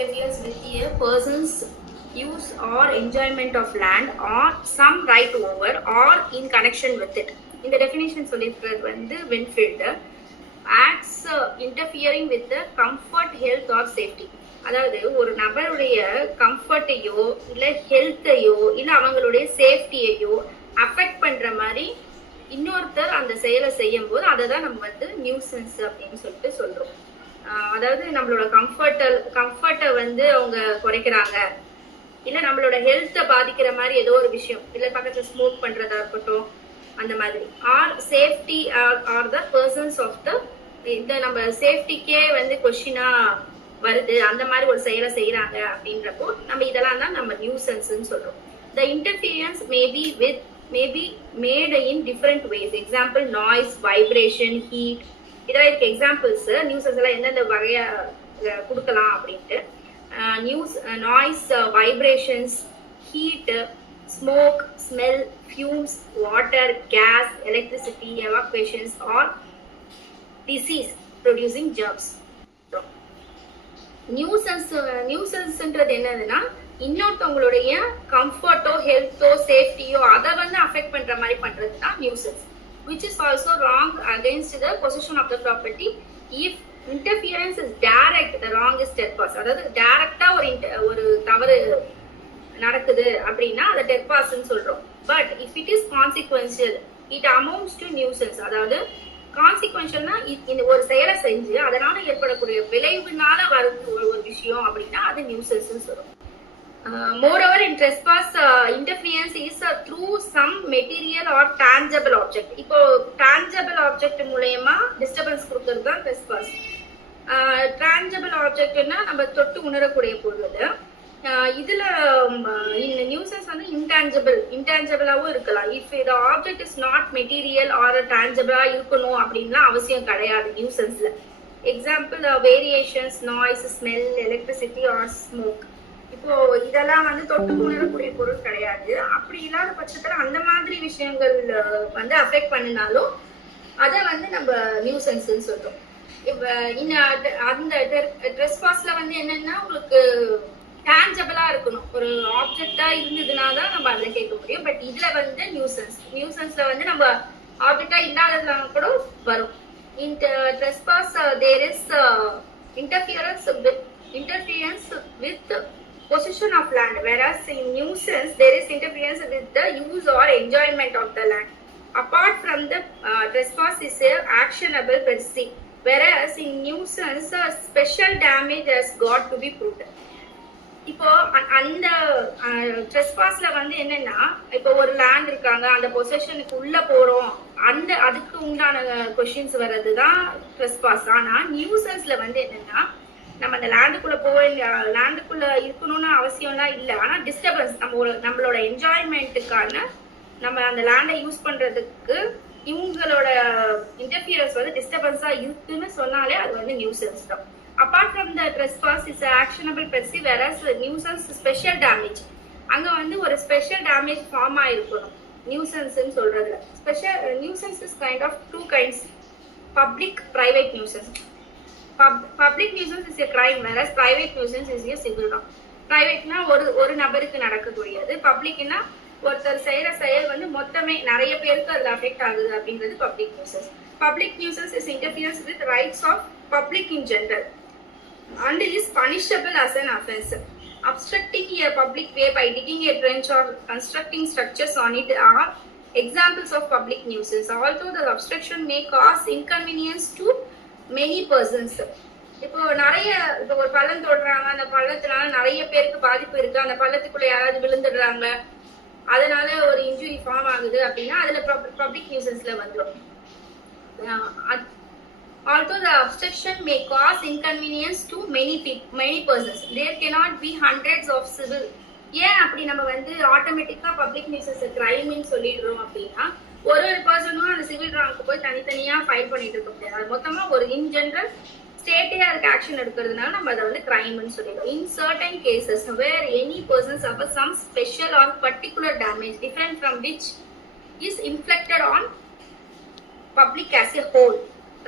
interferes with a person's use or enjoyment of land or some right over or in connection with it. இந்த definition சொல்லியிருக்கிறது வந்து Winfield acts interfering with the comfort, health or safety. அதாவது ஒரு நபருடைய கம்ஃபர்ட்டையோ இல்ல ஹெல்த்தையோ இல்ல அவங்களுடைய சேஃப்டியையோ affect பண்ற மாதிரி இன்னொருத்தர் அந்த செயலை செய்யும் போது அதை தான் நம்ம வந்து நியூசன்ஸ் அப்படின்னு சொல்லிட்டு சொல்றோம். அதாவது நம்மளோட கம்ஃபர்ட்டை வந்து அவங்க குறைக்கிறாங்க, இல்ல நம்மளோட ஹெல்த்தை பாதிக்கிற மாதிரி ஏதோ ஒரு விஷயம், இல்ல பக்கத்துல ஸ்மோக் பண்றதா இருக்கட்டும், அந்த மாதிரி or safety or the persons of the இந்த நம்ம சேஃப்டிக்கே வந்து கொஸ்டினா வருது, அந்த மாதிரி ஒரு செயலை செய்யறாங்க அப்படின்றப்போ நம்ம இதெல்லாம் தான் நம்ம நியூசன்ஸ்ன்னு சொல்றோம். த interference may be made in different ways. Example, noise, vibration, heat. இதெல்லாம் இதுக்கு எக்ஸாம்பிள்ஸ். நியூஸஸ் எல்லாம் எந்தெந்த வகையா கொடுக்கலாம் அப்படின்ட்டு. Noise, vibrations, heat, smoke, smell, fumes, water, gas, electricity, evacuations or disease producing germs. நியூசன்ஸ்ன்றது என்னதுன்னா இன்னொருத்தவங்களுடைய கம்ஃபர்ட்டோ ஹெல்த்தோ சேஃப்டியோ அதை வந்து அஃபெக்ட் பண்ற மாதிரி பண்றது தான் nuisance. which is also wrong against the possession of the property. If interference is direct, the wrong is trespass. அதாவது டைரக்டா ஒரு தவறு நடக்குது அப்படின்னா அதை trespass சொல்றோம். But if it is consequential, it amounts to nuisance. அதாவது கான்சிக்வென்ஷியல்னா இந்த ஒரு செயலை செஞ்சு அதனால ஏற்படக்கூடிய விளைவுனால வருது ஒரு விஷயம் அப்படின்னா அது நியூசன்ஸ் சொல்றோம். Moreover, in trespass, interference is through some material or tangible object. இப்போ tangible object மூலமா disturbance கொடுக்கிறது தான் trespass. tangible objectனா நம்ம தொட்டு உணரக்கூடிய பொருள். இதுல இந்த நியூசன்ஸ் வந்து இன்டான்ஜிபிளாவும் இருக்கலாம். If the object is not material or tangible இருக்கணும் அப்படின்லாம் அவசியம் கிடையாது நியூசன்ஸ்ல. Example, variations, noise, smell, electricity or smoke. இப்போ இதெல்லாம் வந்து தொட்டு உணரக்கூடிய பொருள் கிடையாது. அப்படி இல்லாத பட்சத்துல அந்த மாதிரி விஷயங்கள் வந்து அஃபெக்ட் பண்ணினாலும் அதை வந்து நம்ம நியூசன்ஸ் சொல்றோம். இப்ப அந்த ட்ரெஸ்பாஸ்ல வந்து என்னன்னா உங்களுக்கு டேஞ்சபிளா இருக்கணும், ஒரு ஆப்ஜெக்டா இருந்ததுன்னா தான் நம்ம அதில் கேட்க முடியும். பட் இதுல வந்து நியூசன்ஸ்ல வந்து நம்ம ஆப்ஜெக்டா இல்லாததுலாம் கூட வரும். In trespass there is interference with possession of land, whereas in nuisance there is interference with the use or enjoyment of the land. Apart from the trespass is actionable per se, whereas in nuisance special damage has got to be proved. இப்போ அந்த ட்ரெஸ்பாஸ்ல வந்து என்னன்னா இப்போ ஒரு land இருக்காங்க, அந்த பொசஷனுக்கு உள்ள போறோம், அதுக்கு உண்டான கொஸ்டின்ஸ் வர்றதுதான் ட்ரெஸ்பாஸ். ஆனா நியூசன்ஸ்ல வந்து என்னன்னா நம்ம அந்த லேண்டுக்குள்ள இருக்கணும்னு அவசியம்லாம் இல்லை. ஆனா டிஸ்டர்பன்ஸ் நம்மளோட என்ஜாய்மெண்ட்டுக்கான நம்ம அந்த லேண்டை யூஸ் பண்றதுக்கு இவங்களோட இன்டர்ஃபியரன்ஸ் வந்து டிஸ்டர்பன்ஸா இருக்குன்னு சொன்னாலே அது வந்து நியூசன்ஸ் தான். Apart from the trespass is actionable per se, whereas nuisance special damage, அங்க வந்து ஒரு ஸ்பெஷல் டேமேஜ் ஃபார்ம் ஆயிருக்கணும் நியூசன்ஸ்ன்னு சொல்றதுல. Nuisance is kind of two kinds, public, private nuisance. Public nuisance is a crime, whereas private nuisance is a civil law. Privateனா ஒரு நபருக்கு நடக்கக்கூடியது, பப்ளிக்னா ஒருத்தர் செய்யற செயல் வந்து மொத்தமே நிறைய பேருக்கு அதுல அஃபெக்ட் ஆகுது அப்படின்றது public nuisance. Public nuisance is interference with rights of public in general and is punishable as an offense. Obstructing a public way by digging a trench or constructing structures on it are examples of public nuisance. Although the obstruction may cause inconvenience to many persons. இப்போ ஒரு பள்ளம் தோடுறாங்க, அந்த பள்ளத்தினால நிறைய பேருக்கு பாதிப்பு இருக்கு, அந்த பள்ளத்துக்குள்ள யாராவது விழுந்துடுறாங்க, அதனால ஒரு இன்ஜுரி ஃபார்ம் ஆகுது அப்படின்னா அதுல பப்ளிக் நியூசன்ஸ்ல வந்துடும். Although the obstruction may cause inconvenience to many persons, there cannot be hundreds of civil. ஏன் அப்படி நம்ம வந்து ஆட்டோமேட்டிக்கா பப்ளிக் நியூசன்ஸ் கிரைம்னு சொல்லிடுறோம் அப்படின்னா ஒரு பர்சனும் அந்த சிவில் ராங்க்கு போய் தனித்தனியா ஃபைல் பண்ணிட்டு இருக்க முடியாது. அது மொத்தமா ஒரு இன் ஜெனரல் ஸ்டேட்டே அதுக்கு ஆக்ஷன் எடுக்கிறதுனால நம்ம அதை வந்து கிரைம்னு சொல்லிடுறோம். In certain cases where any person suffer some special or particular damage different from which is inflicted on public as a whole,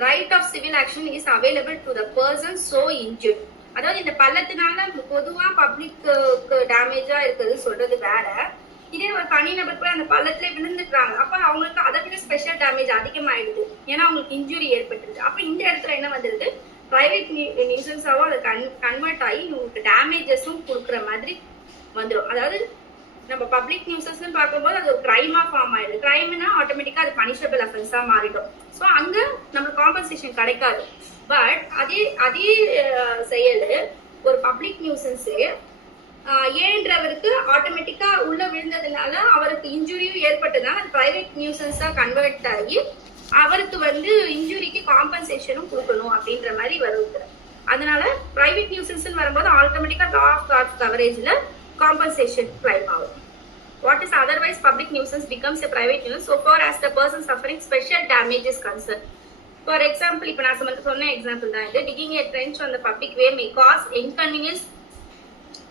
right of civil action is available to the person so injured. அதாவது இந்த பள்ளத்தினால பொதுவா public டேமேஜா இருக்குது சொல்றது வேற. இதே ஒரு தனிநபர் போய் அந்த பள்ளத்துல விழுந்துக்கிறாங்க, அப்ப அவங்களுக்கு அதை விட ஸ்பெஷல் டேமேஜ் அதிகமாயிடுது, ஏன்னா அவங்களுக்கு இன்ஜுரி ஏற்பட்டுருது. அப்ப இந்த இடத்துல என்ன வந்துருது, பிரைவேட் நியூசன்ஸாவும் அதை கன்வெர்ட் ஆகி உங்களுக்கு டேமேஜஸும் கொடுக்குற மாதிரி வந்துடும். அதாவது நம்ம பப்ளிக் நியூசஸ்ன்னு பார்க்கும்போது அது ஒரு கிரைமா ஃபார்ம் ஆயிடுது. கிரைம்னா ஆட்டோமேட்டிக்கா அது பனிஷபிள் அஃபென்ஸா மாறிடும். ஸோ அங்க நம்மளுக்கு காம்பன்சேஷன் கிடைக்காது. பட் அதே செயல் ஒரு பப்ளிக் நியூசன்ஸ் ஏன்றவருக்கு ஆட்டோமேட்டிக்கா உள்ள விழுந்ததுனால அவருக்கு இன்ஜுரியும் ஏற்பட்டதுனால அது பிரைவேட் நியூசன்ஸா கன்வெர்ட் ஆகி அவருக்கு வந்து இன்ஜுரிக்கு காம்பன்சேஷனும் கொடுக்கணும் அப்படின்ற மாதிரி வருது. அதனால பிரைவேட் நியூசன்ஸ் வரும்போது ஆட்டோமேட்டிக்கா லா ஆஃப் கார்ட்ஸ் கவரேஜ்ல காம்பன்சேஷன் கிளைம் ஆகும். What is otherwise public nuisance becomes a private nuisance so far as the person suffering special damage is concerned. For example, இப்ப நான் சொன்ன எக்ஸாம்பிள் தான் இது. Digging a trench on the public way may cause inconvenience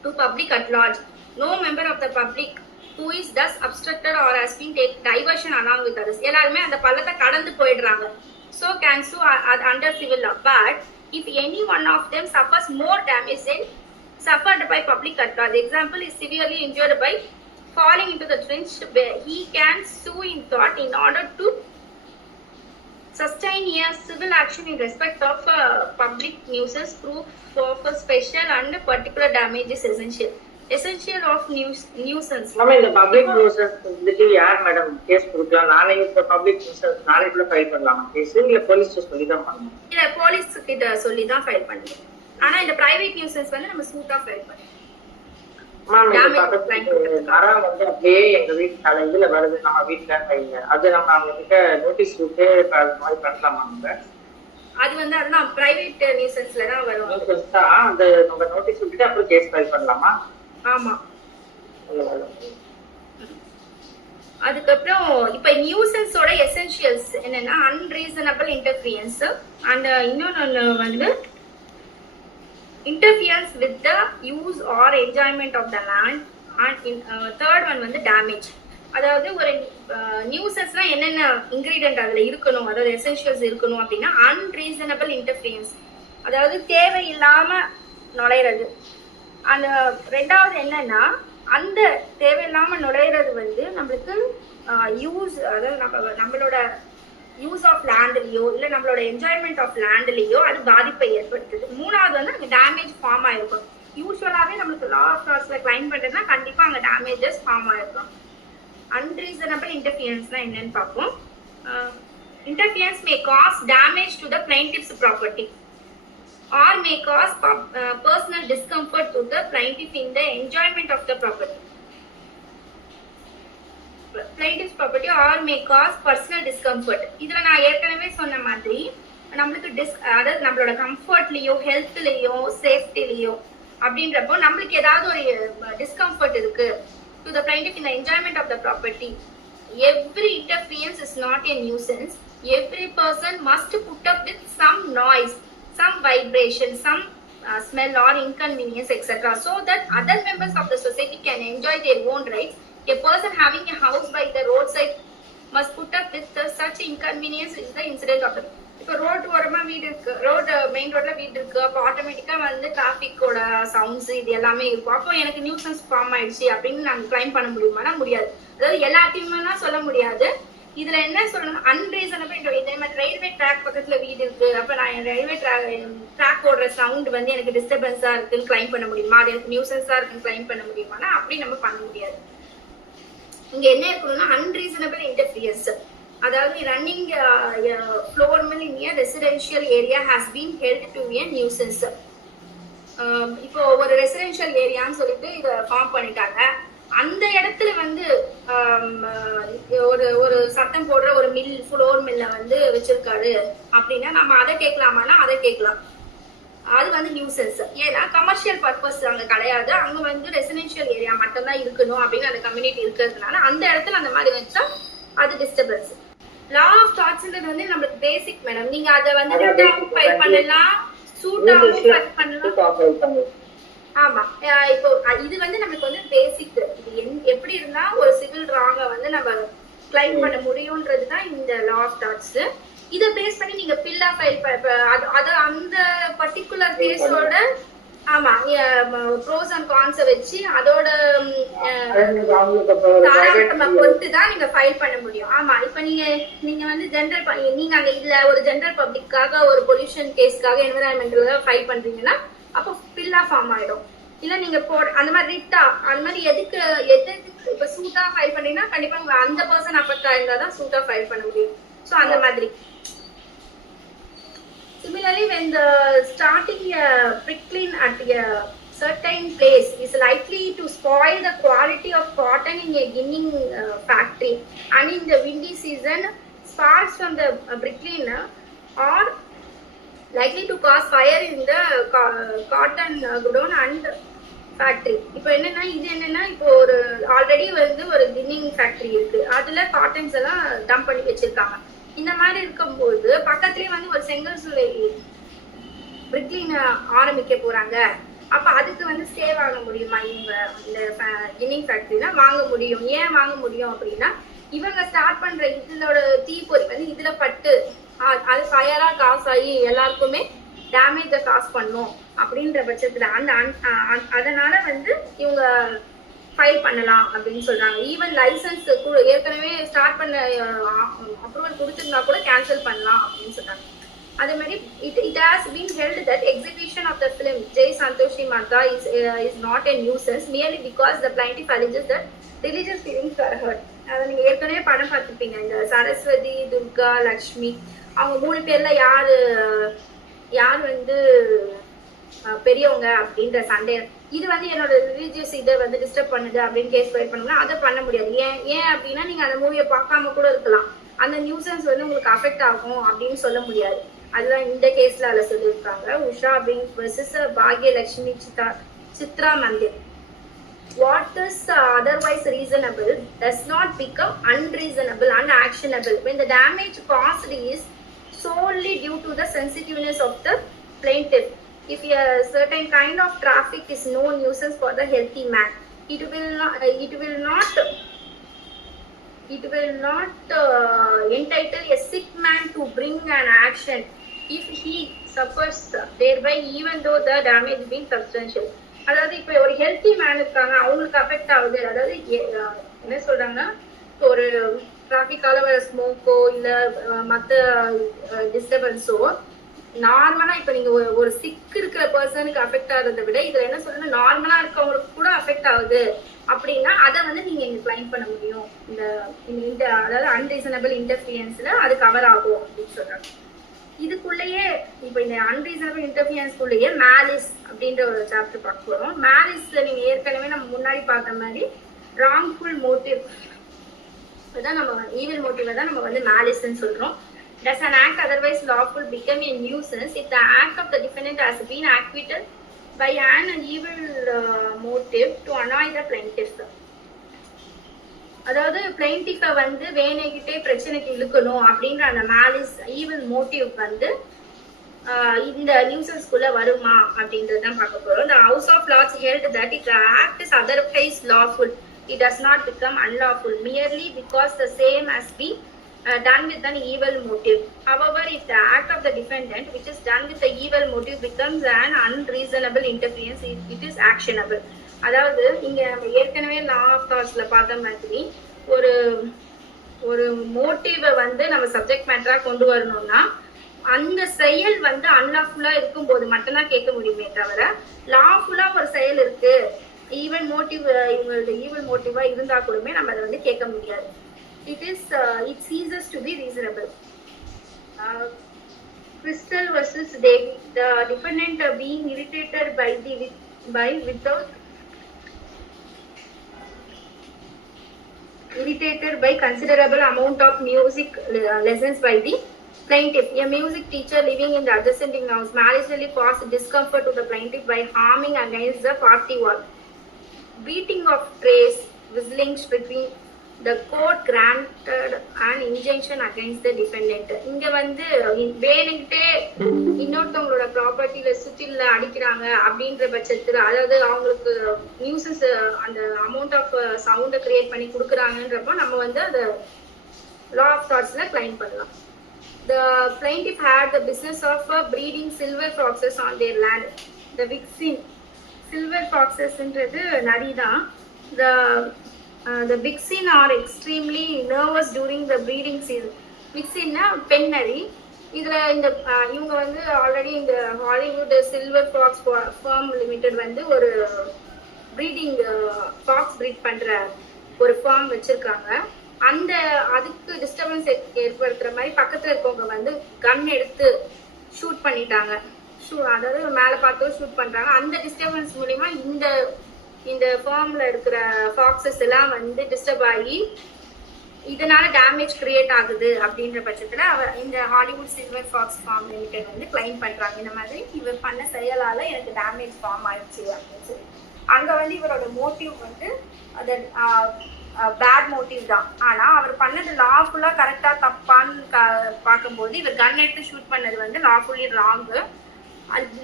to public at large. No member of the public who is thus obstructed or has been take diversion along with others. எல்லாருமே அந்த பள்ளத்தை கடந்து போயிடுறாங்க. So can sue under civil law. But if any one of them suffers more damage than suffered by public at large, the example is severely injured by falling into the trench, he can sue in tort in order to sustain a civil action in respect of public nuisance. Proof of a special and particular damage is essential of nuisance. நம்ம இந்த public nuisance வந்துட்டு யார் madam case கொடுக்கலாம்? நானே இப்ப public nuisance நானே கூட file பண்ணலாமா கேஸ், இல்ல போலீஸ் சொல்லி தான் பண்ணணும்? இல்ல போலீஸ் கிட்ட சொல்லி தான் ஃபைல் பண்ணணும். ஆனா இந்த பிரைவேட் நியூசன்ஸ் வந்து நம்ம சூட்டா ஃபைல் பண்ணணும். நரா வந்து அப்படியே எங்க வீட்டு இதுல வருது, நம்ம வீட்டுல கையில அது நம்ம அவங்க கிட்ட நோட்டீஸ் விட்டு அது மாதிரி பண்ணலாமா? நம்ம அது வந்து அதெல்லாம் பிரைவேட் நியூசன்ஸ்ல தான் வரும். அந்த நம்ம நோட்டீஸ் விட்டுட்டு அப்புறம் கேஸ் ஃபைல் பண்ணலாமா? ஆமா. அதுக்கப்புறம் இப்ப நியூசன்ஸோட எசென்ஷியல்ஸ் என்னன்னா அன்ரீசனபிள் இன்டர்ஃபியரன்ஸ் அண்ட் இன்னொன்னு வந்து interference with the use or enjoyment of the land, and third one வந்து damage. அதாவது ஒரு நியூசன்ஸ்னா என்னென்ன இன்கிரீடியன்ட் அதுல இருக்கணும், அதாவது எசென்ஷியல்ஸ் இருக்கணும் அப்படின்னா அன்ரீசனபிள் இன்டர்ஃபியரன்ஸ், அதாவது தேவையில்லாம நுழையிறது. அந்த ரெண்டாவது என்னன்னா அந்த தேவையில்லாம நுழையிறது வந்து நம்மளுக்கு யூஸ், அதாவது நம்மளோட யூஸ் ஆஃப் லேண்ட்லயோ இல்ல நம்மளோட என்ஜாய்மெண்ட் ஆஃப் லேண்ட்லயோ அது பாதிப்பை ஏற்படுத்துது. மூணாவது வந்து அங்க டேமேஜ் ஃபார்ம் ஆயிருக்கும். யூஸ்வலாவே நம்மளுக்கு லா ஆஃப் கார்ட்ஸ்ல கிளைம் பண்றதுன்னா கண்டிப்பா அங்க டேமேஜஸ் ஃபார்ம் ஆயிருக்கும். அன்ரீசனபிள் இன்டர்ஃபியரன்ஸ்னா என்னன்னு பார்ப்போம். Interference may cause damage to the plaintiff's property or may cause personal discomfort to the plaintiff in the enjoyment of the property. Plaintiff's property or may cause personal discomfort. இதுல நான் ஏற்கனவே சொன்ன மாதிரி நம்மளுக்கு அதாவது நம்மளோட கம்ஃபர்ட்லயோ ஹெல்த்லயோ சேஃப்டிலயோ அப்படின்றப்போ நம்மளுக்கு ஏதாவது ஒரு டிஸ்கம்ஃபர்ட் இருக்கு to the plaintiff in the enjoyment of the property. Every interference is not a nuisance. Every person must put up with some noise, some vibration, some smell or inconvenience, etc., so that other members of the society can enjoy their own rights. A person having a house by the roadside must put up with such inconvenience is the incident of the. இப்போ road ஓரமா வீடு இருக்கு, road main ரோட்ல வீடு இருக்கு, அப்போ ஆட்டோமேட்டிக்கா வந்து டிராபிக்கோட சவுண்ட்ஸ் இது எல்லாமே இருக்கும். அப்போ எனக்கு நியூசன்ஸ் ஃபார்ம் ஆயிடுச்சு அப்படின்னு நாங்க கிளைம் பண்ண முடியுமானா முடியாது. அதாவது எல்லாத்தையுமே சொல்ல முடியாது. இதுல என்ன சொல்லணும், அன்ரீசனபிள். இதே மாதிரி ரயில்வே ட்ராக் பக்கத்துல வீடு இருக்கு, அப்ப நான் ரயில்வே ட்ராக் ஓடுற சவுண்ட் வந்து எனக்கு டிஸ்டர்பன்ஸா இருக்குன்னு கிளைம் பண்ண முடியுமா? அது எனக்கு நியூசன்ஸா இருக்குன்னு கிளைம் பண்ண முடியுமானா அப்படி நம்ம பண்ண முடியாது. இங்க என்ன இருக்கணும்னா அன்ரீசனபிள் இன்டர்ஃபியரன்ஸ், அதாவது running floor mill in a residential area has been held to be a nuisance. இப்போ ஒரு ரெசிடென்ஷியல் ஏரியான்னு சொல்லிட்டு இதை ஃபார்ம் பண்ணிட்டாங்க. அந்த இடத்துல வந்து ஒரு சத்தம் போடுற ஒரு மில், ஃப்ளோர் மில்ல வந்து வச்சிருக்காரு அப்படின்னா நம்ம அதை கேட்கலாமானா அதை கேட்கலாம். அது வந்து நியூசன்ஸ். ஏன்னா கமர்ஷியல் பர்பஸ் அங்க கிடையாது, அங்க வந்து ரெசிடென்ஷியல் ஏரியா மட்டும் தான் இருக்கணும் அப்படின்னு அந்த கம்யூனிட்டி இருக்கிறதுனால அந்த இடத்துல அந்த மாதிரி வச்சா அது டிஸ்டர்பன்ஸ். லா ஆஃப் டாட்ஸ்ன்றது வந்து நம்மளுக்கு பேசிக் மேடம். நீங்க அதை வந்து ரிட்டாவும் ஃபைல் பண்ணலாம், சூட்டாவும் ஃபைல் பண்ணலாம். ஆமா, இப்போ இது வந்து நமக்கு வந்து பேசிக். இது எப்படி இருந்தா ஒரு சிவில் ராங்க வந்து நம்ம கிளைம் பண்ண முடியும்ன்றதுதான் இந்த லா ஆஃப் டாட்ஸ். இதை பேஸ் பண்ணி நீங்க பில்லா ஃபைல் அது அந்த பர்டிகுலர் கேஸோட ஆமா ப்ரோஸ் அண்ட் கான்ஸ் வச்சு அதோட அவங்களுக்கு தாராளமா பொறுத்து தான் நீங்க ஃபைல் பண்ண முடியும். ஆமா இப்ப நீங்க வந்து ஜெனரல் நீங்க அங்க இல்ல ஒரு ஜெனரல் பப்ளிக்காக ஒரு பொல்யூஷன் கேஸ்க்காக என்விரான்மெண்டல் ஃபைல் பண்றீங்கன்னா அப்போ ஃபில்லா ஃபார்ம் ஆயிடும். இல்ல நீங்க அந்த மாதிரி ரிட்டா அந்த மாதிரி எதுக்கு இப்ப சூட்டா ஃபைல் பண்ணீங்கன்னா கண்டிப்பா அந்த பர்சன் அஃபெக்ட் ஆயிருந்தா தான் சூட்டா ஃபைல் பண்ண முடியும். சோ அந்த மாதிரி similarly when the starting a prickling at a certain place is likely to spoil the quality of cotton in a ginning factory, and in the windy season sparks from the prickling are likely to cause fire in the cotton godown and factory. இப்போ என்னன்னா இது என்னன்னா இப்போ ஒரு already வந்து ஒரு கின்னிங் factory இருக்கு, அதுல காட்டன்ஸ் எல்லாம் டம்ப் பண்ணி வச்சிருக்காங்க. இந்த மாதிரி இருக்கும்போது பக்கத்துலயே வந்து ஒரு செங்கல் சூளை பிரிக்லிங் ஆரம்பிக்க போறாங்க. அப்ப அதுக்கு வந்து ஸ்டே வாங்க முடியுமா? இவங்க இந்த கின்னிங் ஃபேக்டரினா வாங்க முடியும். ஏன் வாங்க முடியும் அப்படின்னா இவங்க ஸ்டார்ட் பண்ற இதோட தீப்பொறி வந்து இதுல பட்டு அது ஃபயரா காஸ் ஆகி எல்லாருக்குமே டேமேஜ காஸ் பண்ணும் அப்படின்ற பட்சத்துல அதனால வந்து இவங்க ஃபைல் பண்ணலாம் அப்படின்னு சொல்றாங்க. ஈவன் லைசன்ஸ் ஏற்கனவே ஸ்டார்ட் பண்ண அப்ரூவல் கொடுத்திருந்தா கூட கேன்சல் பண்ணலாம் அப்படின்னு சொல்றாங்க. அதே மாதிரி it has been held that exhibition of the film Jai Santoshi Mata is not a nuisance merely because the plaintiff alleges that religious feelings are hurt. அதை நீங்க ஏற்கனவே படம் பார்த்துருப்பீங்க. இந்த சரஸ்வதி, துர்கா, லக்ஷ்மி அவங்க 3 பேர்ல யார் வந்து பெரியவங்க அப்படின்ற சண்டே. இது வந்து என்னோட ரிலீஜியஸ் இதை வந்து டிஸ்டர்ப் பண்ணுது அப்படின்னு கேஸ் ஃபைல் பண்ணோம்னா அதை பண்ண முடியாது. ஏன் அப்படின்னா நீங்க அந்த மூவியை பார்க்காம கூட இருக்கலாம், அந்த நியூசன்ஸ் வந்து உங்களுக்கு அஃபெக்ட் ஆகும் அப்படின்னு சொல்ல முடியாது. அதுதான் இந்த கேஸ்ல அதில் சொல்லியிருக்காங்க. Usha Ben versus Bhagyalakshmi Chitra Mandir. What is otherwise reasonable does not become unreasonable and actionable when the damage caused is solely due to the sensitiveness of the plaintiff. If a certain kind of traffic is no nuisance for the healthy man, it will not entitle a sick man to bring an action if he suffers thereby, even though the damage being substantial. அதாவது இப்ப ஒரு healthy man இருக்காங்க, அவங்களுக்கு affect ஆகுது. அதாவது என்ன சொல்றாங்கன்னா ஒரு டிராபிக்கால வர ஸ்மோக்கோ இல்ல மத்த டிஸ்டர்பன்ஸோ நார்மலா இப்ப நீங்க ஒரு சிக் இருக்கிற பர்சனுக்கு அஃபெக்ட் ஆகுறதை விட இதுல என்ன சொல்றேன்னா நார்மலா இருக்கவங்களுக்கு கூட அஃபெக்ட் ஆகுது அப்படின்னா அதை வந்து நீங்க இங்க கிளைம் பண்ண முடியும். இந்த அதாவது அன்ரீசனபிள் இன்டர்ஃபியன்ஸ்ல அது கவர் ஆகும் அப்படின்னு சொல்றாங்க. இதுக்குள்ளேயே இப்ப இந்த அன்ரீசனபிள் இன்டர்ஃபியன்ஸ்குள்ளேயே மேலிஸ் அப்படின்ற ஒரு சாப்டர் பார்க்க போறோம். மேலிஸ்ல நீங்க ஏற்கனவே நம்ம முன்னாடி பார்த்த மாதிரி ராங்ஃபுல் மோட்டிவ் தான் நம்ம ஈவில் மோட்டிவ் தான் நம்ம வந்து மேலிஸ்ன்னு சொல்றோம். Does an act otherwise lawful become a nuisance if the act of the defendant has been acquitted by an evil motive to annoy the plaintiff? அதாவது பிளைன்டிஃபை வந்து வேணைக்கிட்டே பிரச்சனைக்கு இழுக்கணும் அப்படின்ற அந்த மேலிஸ் ஈவில் மோட்டிவ் வந்து இந்த நியூசன்ஸ்குள்ள வருமா அப்படின்றதான் பார்க்க போறோம். The House of Lords held that if the act is otherwise lawful, it does not become unlawful merely because the same has been done with an evil motive. However, if the act of the defendant which is done with the evil motive becomes an unreasonable interference, it is actionable. அதாவது இங்க நம்ம ஏற்கனவே law of தாட்ஸ்ல பார்த்த மாதிரி ஒரு மோட்டிவை வந்து நம்ம subject மேட்டரா கொண்டு வரணும்னா அந்த செயல் வந்து அன்லாஃபுல்லா இருக்கும் போது மட்டும்தான் கேட்க முடியுமே தவிர லாஃபுல்லா ஒரு செயல் இருக்கு ஈவன் மோட்டிவ் இவங்களோட ஈவல் மோட்டிவா இருந்தா கூடமே நம்ம அதை வந்து கேட்க முடியாது. It ceases to be reasonable. Crystal versus David. The defendant being irritated by considerable amount of music lessons by the plaintiff. A music teacher living in the adjacent house maliciously caused discomfort to the plaintiff by harming against the party wall. Beating of trays, whistling, stripping. The court granted an injunction against the defendant. இங்க வந்து வேணுகிட்டே இன்னொருத்தவங்களோட ப்ராப்பர்ட்டியில சுத்தில அடிக்கிறாங்க அப்படின்ற பட்சத்துல அதாவது அவங்களுக்கு news அந்த amount of சவுண்டை create பண்ணி கொடுக்குறாங்கன்றப்போ நம்ம வந்து அதை லா ஆஃப் தாட்ஸ்ல கிளைம் பண்ணலாம். The plaintiff had the business of breeding silver foxes on their land. The silver ஃபாக்ஸஸ்ன்றது நரி தான். The vixen are extremely nervous during the breeding season. Vixenனா பெண் நரி. இதுல இந்த இவங்க வந்து ஆல்ரெடி இந்த Hollywood silver fox farm limited வந்து ஒரு ப்ரீடிங் ஃபாக்ஸ் ப்ரீட் பண்ற ஒரு ஃபார்ம் வச்சிருக்காங்க. அதுக்கு டிஸ்டர்பன்ஸ் ஏற்படுத்துற மாதிரி பக்கத்துல இருக்கவங்க வந்து கன் எடுத்து ஷூட் பண்ணிட்டாங்க. அதாவது மேல பார்த்து ஷூட் பண்றாங்க. அந்த டிஸ்டர்பன்ஸ் மூலியமா இந்த ஃபார்ம்ல இருக்கிற ஃபாக்ஸஸ் எல்லாம் வந்து டிஸ்டர்ப் ஆகி இதனால டேமேஜ் கிரியேட் ஆகுது அப்படின்ற பட்சத்துல இந்த Hollywood silver fox farm limited வந்து கிளைம் பண்றாங்க. இந்த மாதிரி இவர் பண்ண செயலால எனக்கு டேமேஜ் ஃபார்ம் ஆயிடுச்சு அப்படின்னு சொல்லி. அங்க வந்து இவரோட மோட்டிவ் வந்து அது பேட் மோட்டிவ் தான். ஆனா அவர் பண்ணது லாஃபுல்லா கரெக்டா தப்பான்னு பார்க்கும்போது இவர் கன் எடுத்து ஷூட் பண்ணது வந்து லாஃபுல்லி ராங்கு.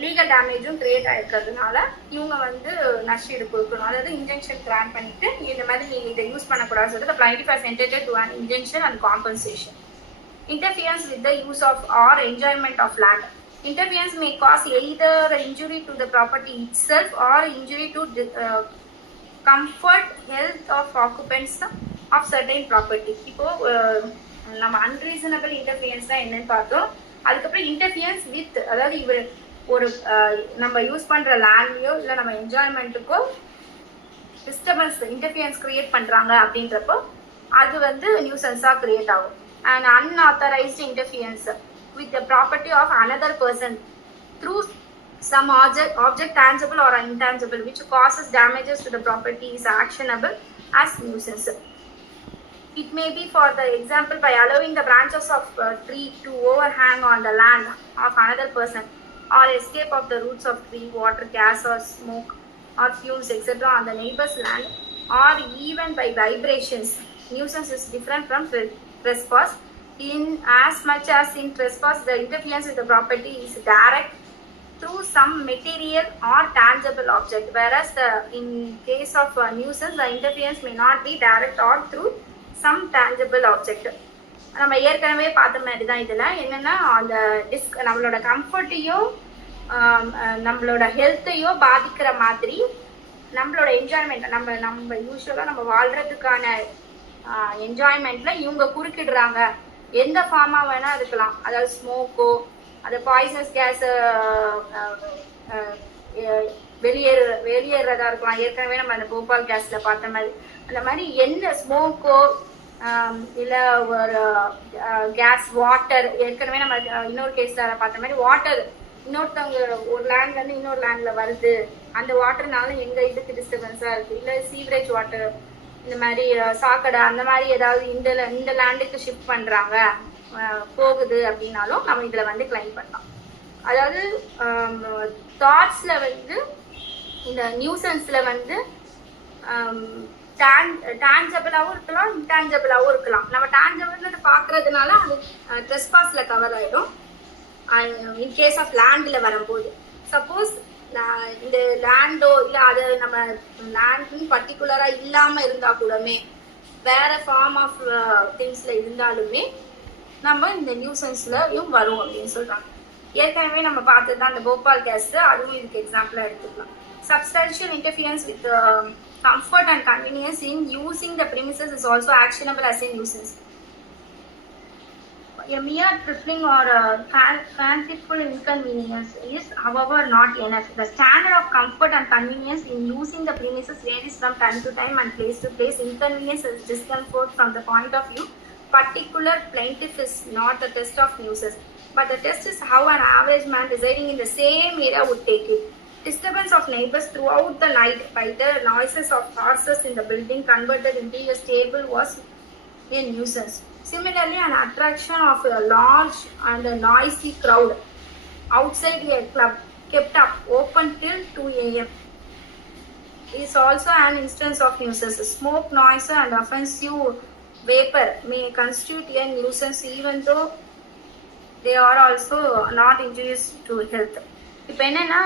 லீகல் டேமேஜும் கிரியேட் ஆயிருக்கிறதுனால இவங்க வந்து நஷ்டஈடு கொடுக்கணும். அதாவது இன்ஜெக்ஷன் கிராண்ட் பண்ணிட்டு இந்த மாதிரி நீங்க இதை யூஸ் பண்ணக்கூடாது சொல்லிட்டு plaintiff has entitled to an injunction and compensation. Interference with the use of or enjoyment of land. Interference may cause either injury to the property itself or injury to comfort, health of occupants of certain property. இப்போ நம்ம unreasonable interference என்னன்னு பார்த்தோம். அதுக்கப்புறம் இன்டர்ஃபியன்ஸ் with, அதாவது இவர் ஒரு நம்ம use பண்ற லேண்ட்லயோ இல்ல நம்ம என்ஜாய்மெண்ட்டுக்கோ டிஸ்டர்பன்ஸ் இன்டர்ஃபியன்ஸ் கிரியேட் பண்றாங்க அப்படின்றப்போ அது வந்து நியூசன்ஸா கிரியேட் ஆகும். And unauthorised interference with the property of another person through some object tangible or intangible which causes damages to the property is actionable as nuisance. It may be, for the example, by allowing the branches of a tree to overhang on the land of another person, or escape of the roots of tree, water, gas or smoke or fumes etc. on the neighbor's land, or even by vibrations. Nuisance is different from trespass in as much as in trespass the interference with the property is direct through some material or tangible object, whereas in case of nuisance the interference may not be direct or through some tangible object. நம்ம ஏற்கனவே பார்த்த மாதிரி தான். இதில் என்னன்னா அந்த நம்மளோட கம்ஃபர்ட்டையோ நம்மளோட ஹெல்த்தையோ பாதிக்கிற மாதிரி நம்மளோட என்ஜாய்மெண்ட் நம்ம யூஸ்வலாக நம்ம வாழ்றதுக்கான என்ஜாய்மெண்ட்ல இவங்க குறுக்கிடுறாங்க. எந்த ஃபார்மா வேணா இருக்கலாம். அதாவது ஸ்மோக்கோ, அது பாய்சனஸ் கேஸ் வெளியேறதா இருக்கலாம். ஏற்கனவே நம்ம அந்த போபால் கேஸ்ல பார்த்த மாதிரி அந்த மாதிரி என்ன ஸ்மோக்கோ இல்ல ஒரு கேஸ், வாட்டர், ஏற்கனவே நம்ம இன்னொரு கேஸ்ல பார்த்த மாதிரி வாட்டர் இன்னொருத்தவங்க ஒரு லேண்ட்ல இருந்து இன்னொரு லேண்ட்ல வருது, அந்த வாட்டர்னால எங்க இதுக்கு டிஸ்டர்பன்ஸா இருக்கு. இல்ல சீவரேஜ் வாட்டர், இந்த மாதிரி சாக்கடை, அந்த மாதிரி ஏதாவது இந்த லேண்டுக்கு ஷிஃப்ட் பண்றாங்க போகுது அப்படின்னாலும் நம்ம இதுல வந்து கிளைம் பண்ணலாம். அதாவது தாட்ஸ்ல வந்து இந்த நியூசன்ஸ்ல வந்து டான்ஜபிளாவும் இருக்கலாம், இன்டான்ஜபிளாவும் இருக்கலாம். நம்ம டான்ஜபிள் பாக்குறதுனால அது ட்ரெஸ்பாஸ்ல கவர் ஆயிடும். இன்கேஸ் ஆஃப் லேண்ட்ல வரும்போது சப்போஸ் இந்த லேண்டோ இல்லை அது நம்ம லேண்ட்னு பர்டிகுலரா இல்லாம இருந்தா கூடமே வேற ஃபார்ம் ஆஃப் திங்ஸ்ல இருந்தாலுமே நம்ம இந்த நியூசன்ஸ்லயும் வரும் அப்படின்னு சொல்றாங்க. ஏற்கனவே நம்ம பார்த்தது தான் அந்த போபால் கேஸ், அதுவும் இதுக்கு எக்ஸாம்பிளா எடுத்துக்கலாம். Substantial interference with comfort and convenience in using the premises is also actionable as a nuisance. A mere trifling or fanciful inconvenience is, however, not enough. The standard of comfort and convenience in using the premises varies from time to time and place to place. Inconvenience is discomfort from the point of view. Particular plaintiff is not the test of nuisance, but the test is how an average man residing in the same area would take it. Disturbance of neighbors throughout the night by the noises of horses in the building converted into a stable was a nuisance. Similarly, an attraction of a large and a noisy crowd outside a club kept up open till 2 a.m. is also an instance of nuisance. Smoke, noise and offensive vapor may constitute a nuisance even though they are also not injurious to health. இப்போ என்னன்னா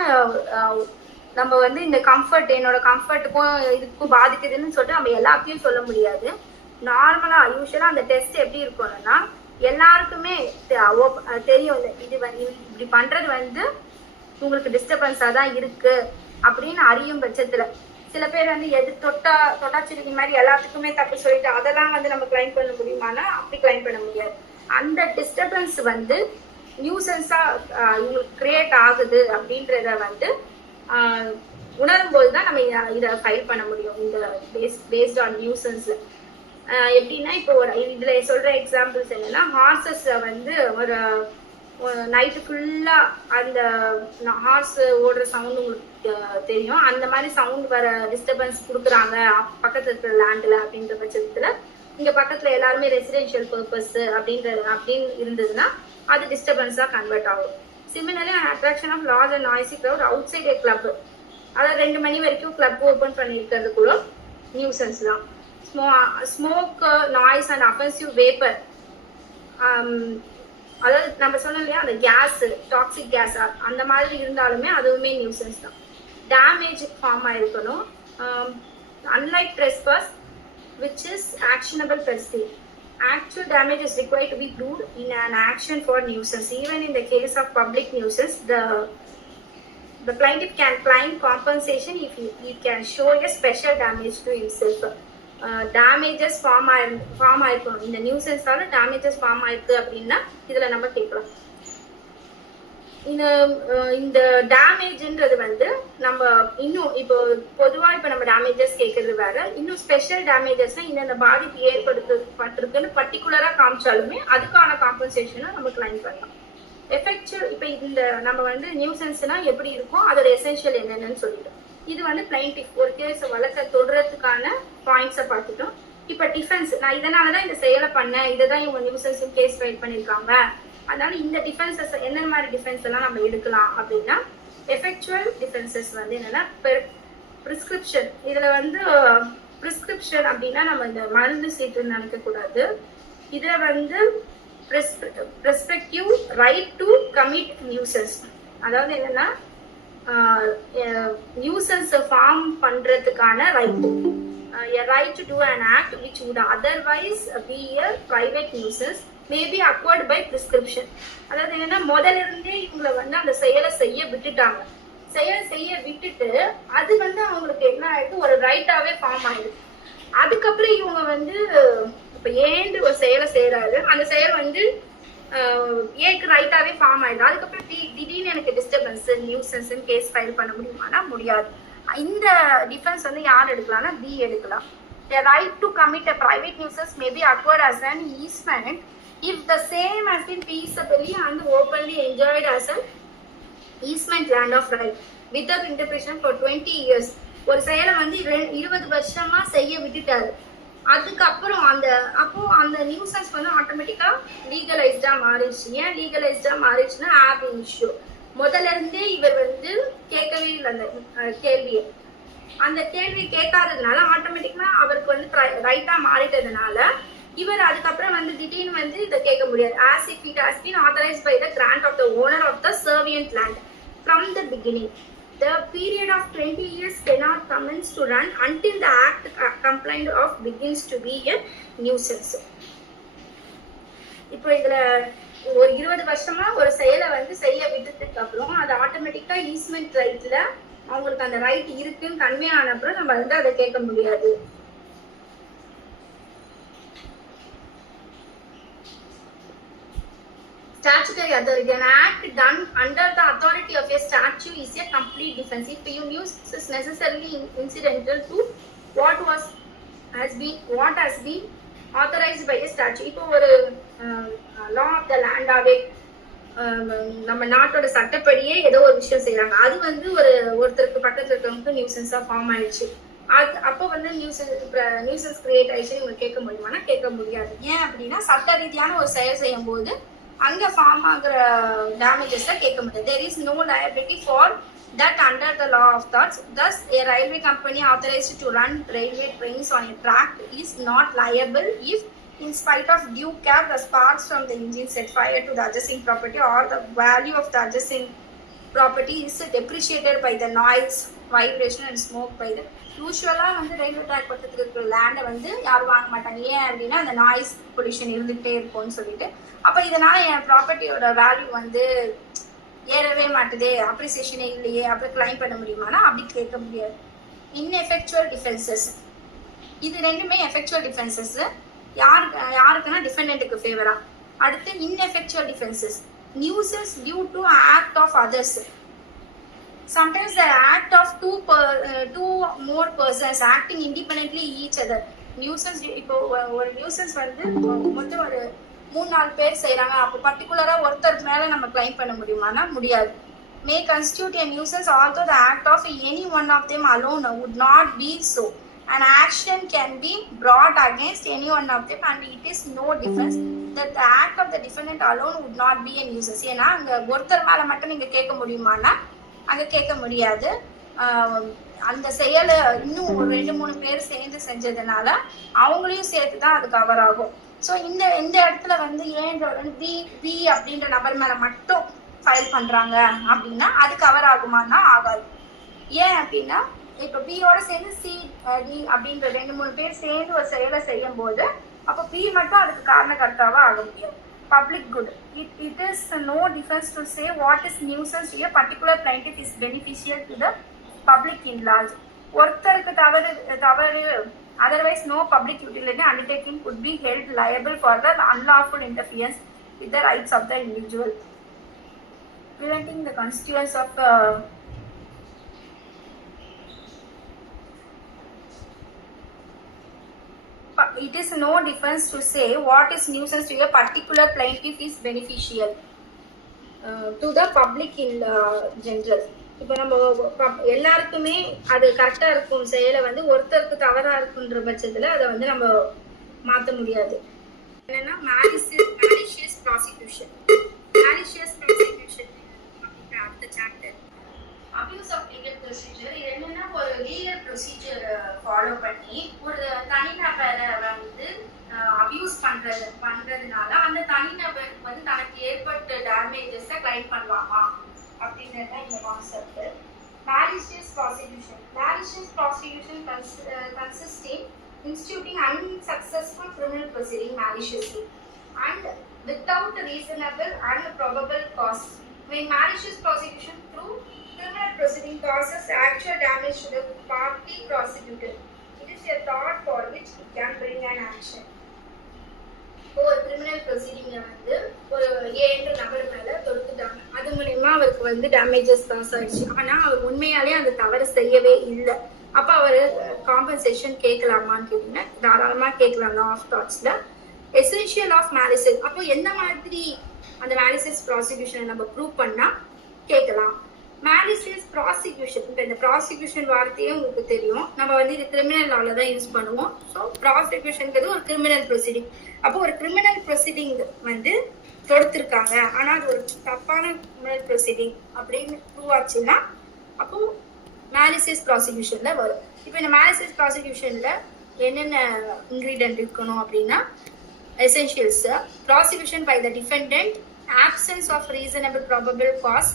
நம்ம வந்து இந்த comfort, என்னோட கம்ஃபர்ட்டுக்கும் இதுக்கும் பாதிக்குதுன்னு சொல்லிட்டு நம்ம எல்லாத்தையும் சொல்ல முடியாது. நார்மலா யூஸ்வலா அந்த டெஸ்ட் எப்படி இருக்கணும்னா எல்லாருக்குமே தெரியும் இது இப்படி பண்றது வந்து உங்களுக்கு டிஸ்டர்பன்ஸா தான் இருக்கு, அப்படின்னு அறியும் பட்சத்துல சில பேர் வந்து எது தொட்டாச்சிருக்கி மாதிரி எல்லாத்துக்குமே தப்பு சொல்லிட்டு அதெல்லாம் வந்து நம்ம கிளைம் பண்ண முடியுமானா அப்படி கிளைம் பண்ண முடியாது. அந்த டிஸ்டர்பன்ஸ் வந்து நியூசன்ஸா இவங்களுக்கு கிரியேட் ஆகுது அப்படின்றத வந்து உணரும் போதுதான் நம்ம இதை ஃபைல் பண்ண முடியும். இந்த பேஸ்ட் ஆன் நியூசன்ஸ்ல எப்படின்னா இப்போ ஒரு இதுல சொல்ற எக்ஸாம்பிள்ஸ் என்னன்னா ஹார்சஸ் வந்து ஒரு நைட்டு ஃபுல்லா அந்த ஹார்ஸ் ஓடுற சவுண்ட் உங்களுக்கு தெரியும். அந்த மாதிரி சவுண்ட் வர டிஸ்டர்பன்ஸ் கொடுக்குறாங்க பக்கத்துல இருக்கிற லேண்ட்ல அப்படின்ற பட்சத்துல இங்க பக்கத்துல எல்லாருமே ரெசிடென்ஷியல் பர்பஸ் அப்படின்னு இருந்ததுன்னா அது டிஸ்டர்பன்ஸா கன்வெர்ட் ஆகும். Similarly attraction of large and noisy crowd outside a club, அதாவது 2 மணி வரைக்கும் கிளப் ஓபன் பண்ணிருக்கிறது கூட நியூசன்ஸ் தான். Smoke, noise and offensive vapour, அதாவது நம்ம சொன்னோம் இல்லையா அந்த கேஸ், டாக்ஸிக் கேஸ் அந்த மாதிரி இருந்தாலுமே அதுவுமே நியூசன்ஸ் தான். டேமேஜ் ஃபார்ம் ஆயிருக்கணும். Unlike trespass which is actionable per se. Actual damage is required to be proved in an action for nuisance. Even in the case of public nuisance, the plaintiff can claim compensation if he can show a special damage to himself. Damages form ஆயிருக்கணும். இந்த நியூசன்ஸால damages form ஆயிருக்கு அப்படின்னா இதுல நம்ம கேட்கலாம். இந்த டேமேஜ்ன்றது வந்து நம்ம இன்னும் இப்போ பொதுவா இப்ப நம்ம டேமேஜஸ் கேட்கறது வேற, இன்னும் ஸ்பெஷல் டேமேஜஸ்னா இந்த பாதிப்பு ஏற்படுத்தப்பட்டிருக்குன்னு பர்டிகுலரா காமிச்சாலுமே அதுக்கான காம்பன்சேஷனை நம்ம கிளைம் பண்ணலாம். எஃபெக்டிவ் இப்ப இந்த நம்ம வந்து நியூசன்ஸ்னா எப்படி இருக்கும் அதோட எசென்ஷியல் என்னென்னு சொல்லிட்டோம். இது வந்து பிளைன்டிஃப் ஒரு கேஸ் வழக்க தொடுறதுக்கான பாயிண்ட்ஸை பார்த்துட்டோம். இப்ப டிஃபென்ஸ், நான் இதனாலதான் இந்த செயலை பண்ணேன், இதைதான் இவங்க நியூசன்ஸ் கேஸ் ஃபைல் பண்ணிருக்காங்க, அதனால இந்த டிஃபென்சஸ் என்ன மாதிரி டிஃபென்ஸ் எல்லாம் நம்ம எடுக்கலாம் அப்படின்னா எஃபெக்சுவல் டிஃபென்சஸ் வந்து என்னன்னா பிரிஸ்கிரிப்ஷன். இதுல வந்து பிரிஸ்கிரிப்ஷன் அப்படின்னா நம்ம இந்த மருந்து சீட்டுன்னு நினைக்க கூடாது. இதுல வந்து பிரெஸ்பெக்டிவ் ரைட் டு கமிட் நியூசன்ஸ், அதாவது என்னன்னா நியூசன்ஸ் ஃபார்ம் பண்றதுக்கான right, a right to do an act which would otherwise be a private nuisance may be acquired by prescription. அதாவது என்னன்னா முதல்ல இருந்தே இவங்களை வந்து அந்த செயலை செய்ய விட்டுட்டாங்க. செய்ய விட்டுட்டு அது வந்து அவங்களுக்கு என்ன ஆயிடுது, ஒரு ரைட்டாவே ஃபார்ம் ஆயிடுது. அதுக்கப்புறம் இவங்க வந்து இப்ப ஏந்து ஒரு செயலை செய்யறாரு, அந்த செயல் வந்து ஏக்கு ரைட்டாவே ஃபார்ம் ஆயிடுது. அதுக்கப்புறம் திடீர்னு எனக்கு டிஸ்டர்பன்ஸ் நியூசன்ஸ் கேஸ் ஃபைல் பண்ண முடியுமானா முடியாது. இந்த டிஃபென்ஸ் வந்து யார் எடுக்கலாம்னா பி எடுக்கலாம். The right to commit a private nuisance may be acquired as an easement if the same has been peaceably and openly enjoyed as an easement land of right without interpretation for 20 years. ஒரு செயலை வந்து 20 வருஷமா செய்ய விட்டுட்டாரு. அதுக்கப்புறம் அந்த nuisance வந்து ஆட்டோமேட்டிக்கா லீகலைஸ்டா மாறிடுச்சு. ஏன் லீகலைஸ்டா மாறிடுச்சுன்னா ஆப் இஷ்யூ. முதல்ல இருந்தே இவர் வந்து கேட்கவே இல்லை அந்த கேள்வியை. அந்த கேள்வி கேட்காததுனால ஆட்டோமேட்டிக்கா அவருக்கு வந்து ரைட்டா மாறிட்டதுனால இவர் அதுக்கப்புறம் வந்து திடீர்னு வந்து இதை கேட்க முடியாது. as if it has been authorized by the grant of the owner of the servient land from the beginning. The period of 20 years cannot commence to run until the act complained of begins to be a nuisance. இப்போ இதுல ஒரு 20 வருஷமா ஒரு செயலை வந்து செய்ய விட்டதுக்கு அப்புறம் அது ஆட்டோமேட்டிக்கா ஈஸ்மெண்ட் ரைட்ல அவங்களுக்கு அந்த ரைட் இருக்குன்னு கன்வே ஆன அப்புறம் நம்ம வந்து அதை கேட்க முடியாது. Statutory authority. An act done under the authority of a statute is a complete defense. If you use is necessarily incidental to what has been authorized by a statute. இப்போ ஒரு law of the land ஆவே நம்ம நாட்டோட சட்டப்படியே ஏதோ ஒரு விஷயம் செய்யறாங்க, அது வந்து ஒருத்தருக்கு பக்கத்துல இருக்கவங்களுக்கு நியூசன்ஸா ஃபார்ம் ஆயிடுச்சு. அப்போ வந்து நியூசன்ஸ் கிரியேட் ஆயிடுச்சு இவங்க கேட்க முடியுமானா கேட்க முடியாது. ஏன் அப்படின்னா சட்ட ரீதியான ஒரு செயல் செய்யும் போது அங்க ஃபார்ம் ஆகுற டேமேஜஸ் கேட்க முடியாது. there is no liability for that under the law of thoughts. Thus a railway company authorized to run railway trains on a track is not liable if in spite of due care the sparks from the engine set fire to the adjacent property or the value of the adjacent property is depreciated by the noise, vibration and smoke by the யூஸ்வலா வந்து railway track பக்கத்துல இருக்கிற லேண்டை வந்து யாரும் வாங்க மாட்டாங்க. ஏன் அப்படின்னா அந்த நாய்ஸ் பொல்யூஷன் இருந்துகிட்டே இருக்கும்னு சொல்லிட்டு. அப்ப இதனால என் ப்ராப்பர்ட்டியோட வேல்யூ வந்து ஏறவே மாட்டுதே, அப்ரிசியேஷனே இல்லையே, அப்படி கிளைம் பண்ண முடியுமானா அப்படி கேட்க முடியாது. இன்எஃபெக்சுவல் டிஃபென்சஸ், இது ரெண்டுமே எஃபெக்சுவல் டிஃபென்சஸ். யாருக்குன்னா டிஃபெண்டன்ட்டுக்கு ஃபேவரா. அடுத்து ineffectual defences, nuisance due to act of others. Sometimes the act of two more persons acting independently each other. Nuisance, இப்போ ஒரு நியூசன்ஸ் வந்து மொத்தம் ஒரு 3-4 பேர் செய்யறாங்க, அப்போ பர்டிகுலரா ஒருத்தர் மேல நம்ம கிளைம் பண்ண முடியுமானா முடியாது. May constitute a nuisance although the act of any one of them alone would not be so. An action can be brought against any one of them and it is no difference that the act of the defendant alone would not be a nuisance. ஏன்னா அங்க ஒருத்தர் மேல மட்டும் நீங்க கேட்க முடியுமானா அங்க கேட்க முடியாது. அந்த செயலை இன்னும் ஒரு 2-3 பேர் சேர்ந்து செஞ்சதுனால அவங்களையும் சேர்த்து தான் அது கவர் ஆகும். ஸோ இந்த இடத்துல வந்து பி அப்படின்ற நபர் மேல மட்டும் ஃபைல் பண்றாங்க அப்படின்னா அது கவர் ஆகுமான்னா ஆகாது. ஏன் அப்படின்னா இப்போ பியோட சேர்ந்து சி டி அப்படின்ற 2-3 பேர் சேர்ந்து ஒரு செயலை செய்யும் போது அப்போ பி மட்டும் அதுக்கு காரணகர்த்தாவா ஆக முடியாது. Public good. It is no difference to say what is nuisance to a particular plaintiff is beneficial to the public in large. ஒருத்தருக்கு தவறு otherwise no public utility undertaking could be held liable for the unlawful interference with the rights of the individual, preventing the constituents of it is no difference to say what is nuisance to a particular plaintiff is beneficial to the public in general. இப்போ நம்ம எல்லாருக்குமே அது கரெக்டா இருக்கும் செயலை வந்து ஒருத்தருக்கு தவறா இருக்குன்ற பட்சத்துல அதை வந்து நம்ம மாற்ற முடியாது. என்னன்னா malicious prosecution அப்படின்ற அடுத்த chapter. Abuse of legal procedure, இது என்னன்னா ஒரு லீகல் ப்ரொசீஜர் ஃபாலோ பண்ணி ஒரு தனிநபரை வந்து அபியூஸ் பண்றதுனால அந்த தனிநபருக்கு வந்து தனக்கு ஏற்பட்ட டேமேஜஸை கிளைம் பண்ணலாமா அப்படின்றது தான் இந்த concept. malicious prosecution consists in instituting unsuccessful criminal proceeding maliciously and without reasonable and probable cause. When malicious prosecution through criminal proceeding causes actual damage to the party prosecuted, it is a thought for which it can bring an action. ஒரு criminal ப்ரொசீடிங்ல வந்து ஒரு ஏன்ற நபர் மேல தொடுத்துட்டாங்க, அது மூலமா அவருக்கு வந்து டேமேஜஸ் காஸ் ஆயிடுச்சு. ஆனா அவர் உண்மையாலே அந்த தவறு செய்யவே இல்லை. அப்ப அவர் காம்பன்சேஷன் கேட்கலாமான்னு கேட்டீங்கன்னா தாராளமா கேட்கலாம். லா ஆஃப் தாட்ஸ்ல எசென்ஷியல் ஆஃப் மேலிசஸ், அப்போ எந்த மாதிரி அந்த மேலிசஸ் ப்ராசிக்யூஷனை நம்ம ப்ரூவ் பண்ணா கேட்கலாம். மேலிசியஸ் ப்ராசிக்யூஷன், இப்போ இந்த ப்ராசிக்யூஷன் வார்த்தையே உங்களுக்கு தெரியும், நம்ம வந்து இது கிரிமினல் லால தான் யூஸ் பண்ணுவோம். ஸோ ப்ராசிக்யூஷன்ங்கிறது ஒரு கிரிமினல் ப்ரொசீடிங். அப்போ ஒரு கிரிமினல் ப்ரொசீடிங் வந்து தொடுத்திருக்காங்க, ஆனால் அது ஒரு தப்பான கிரிமினல் ப்ரொசீடிங் அப்படின்னு ப்ரூவ் ஆச்சுன்னா அப்போ மேலிசியஸ் ப்ராசிக்யூஷன்ல வரும். இப்போ இந்த மேலிசியஸ் ப்ராசிக்யூஷன்ல என்னென்ன இன்கிரீடியன்ட் இருக்கணும் அப்படின்னா essentials: prosecution by the defendant, absence of reasonable probable cause,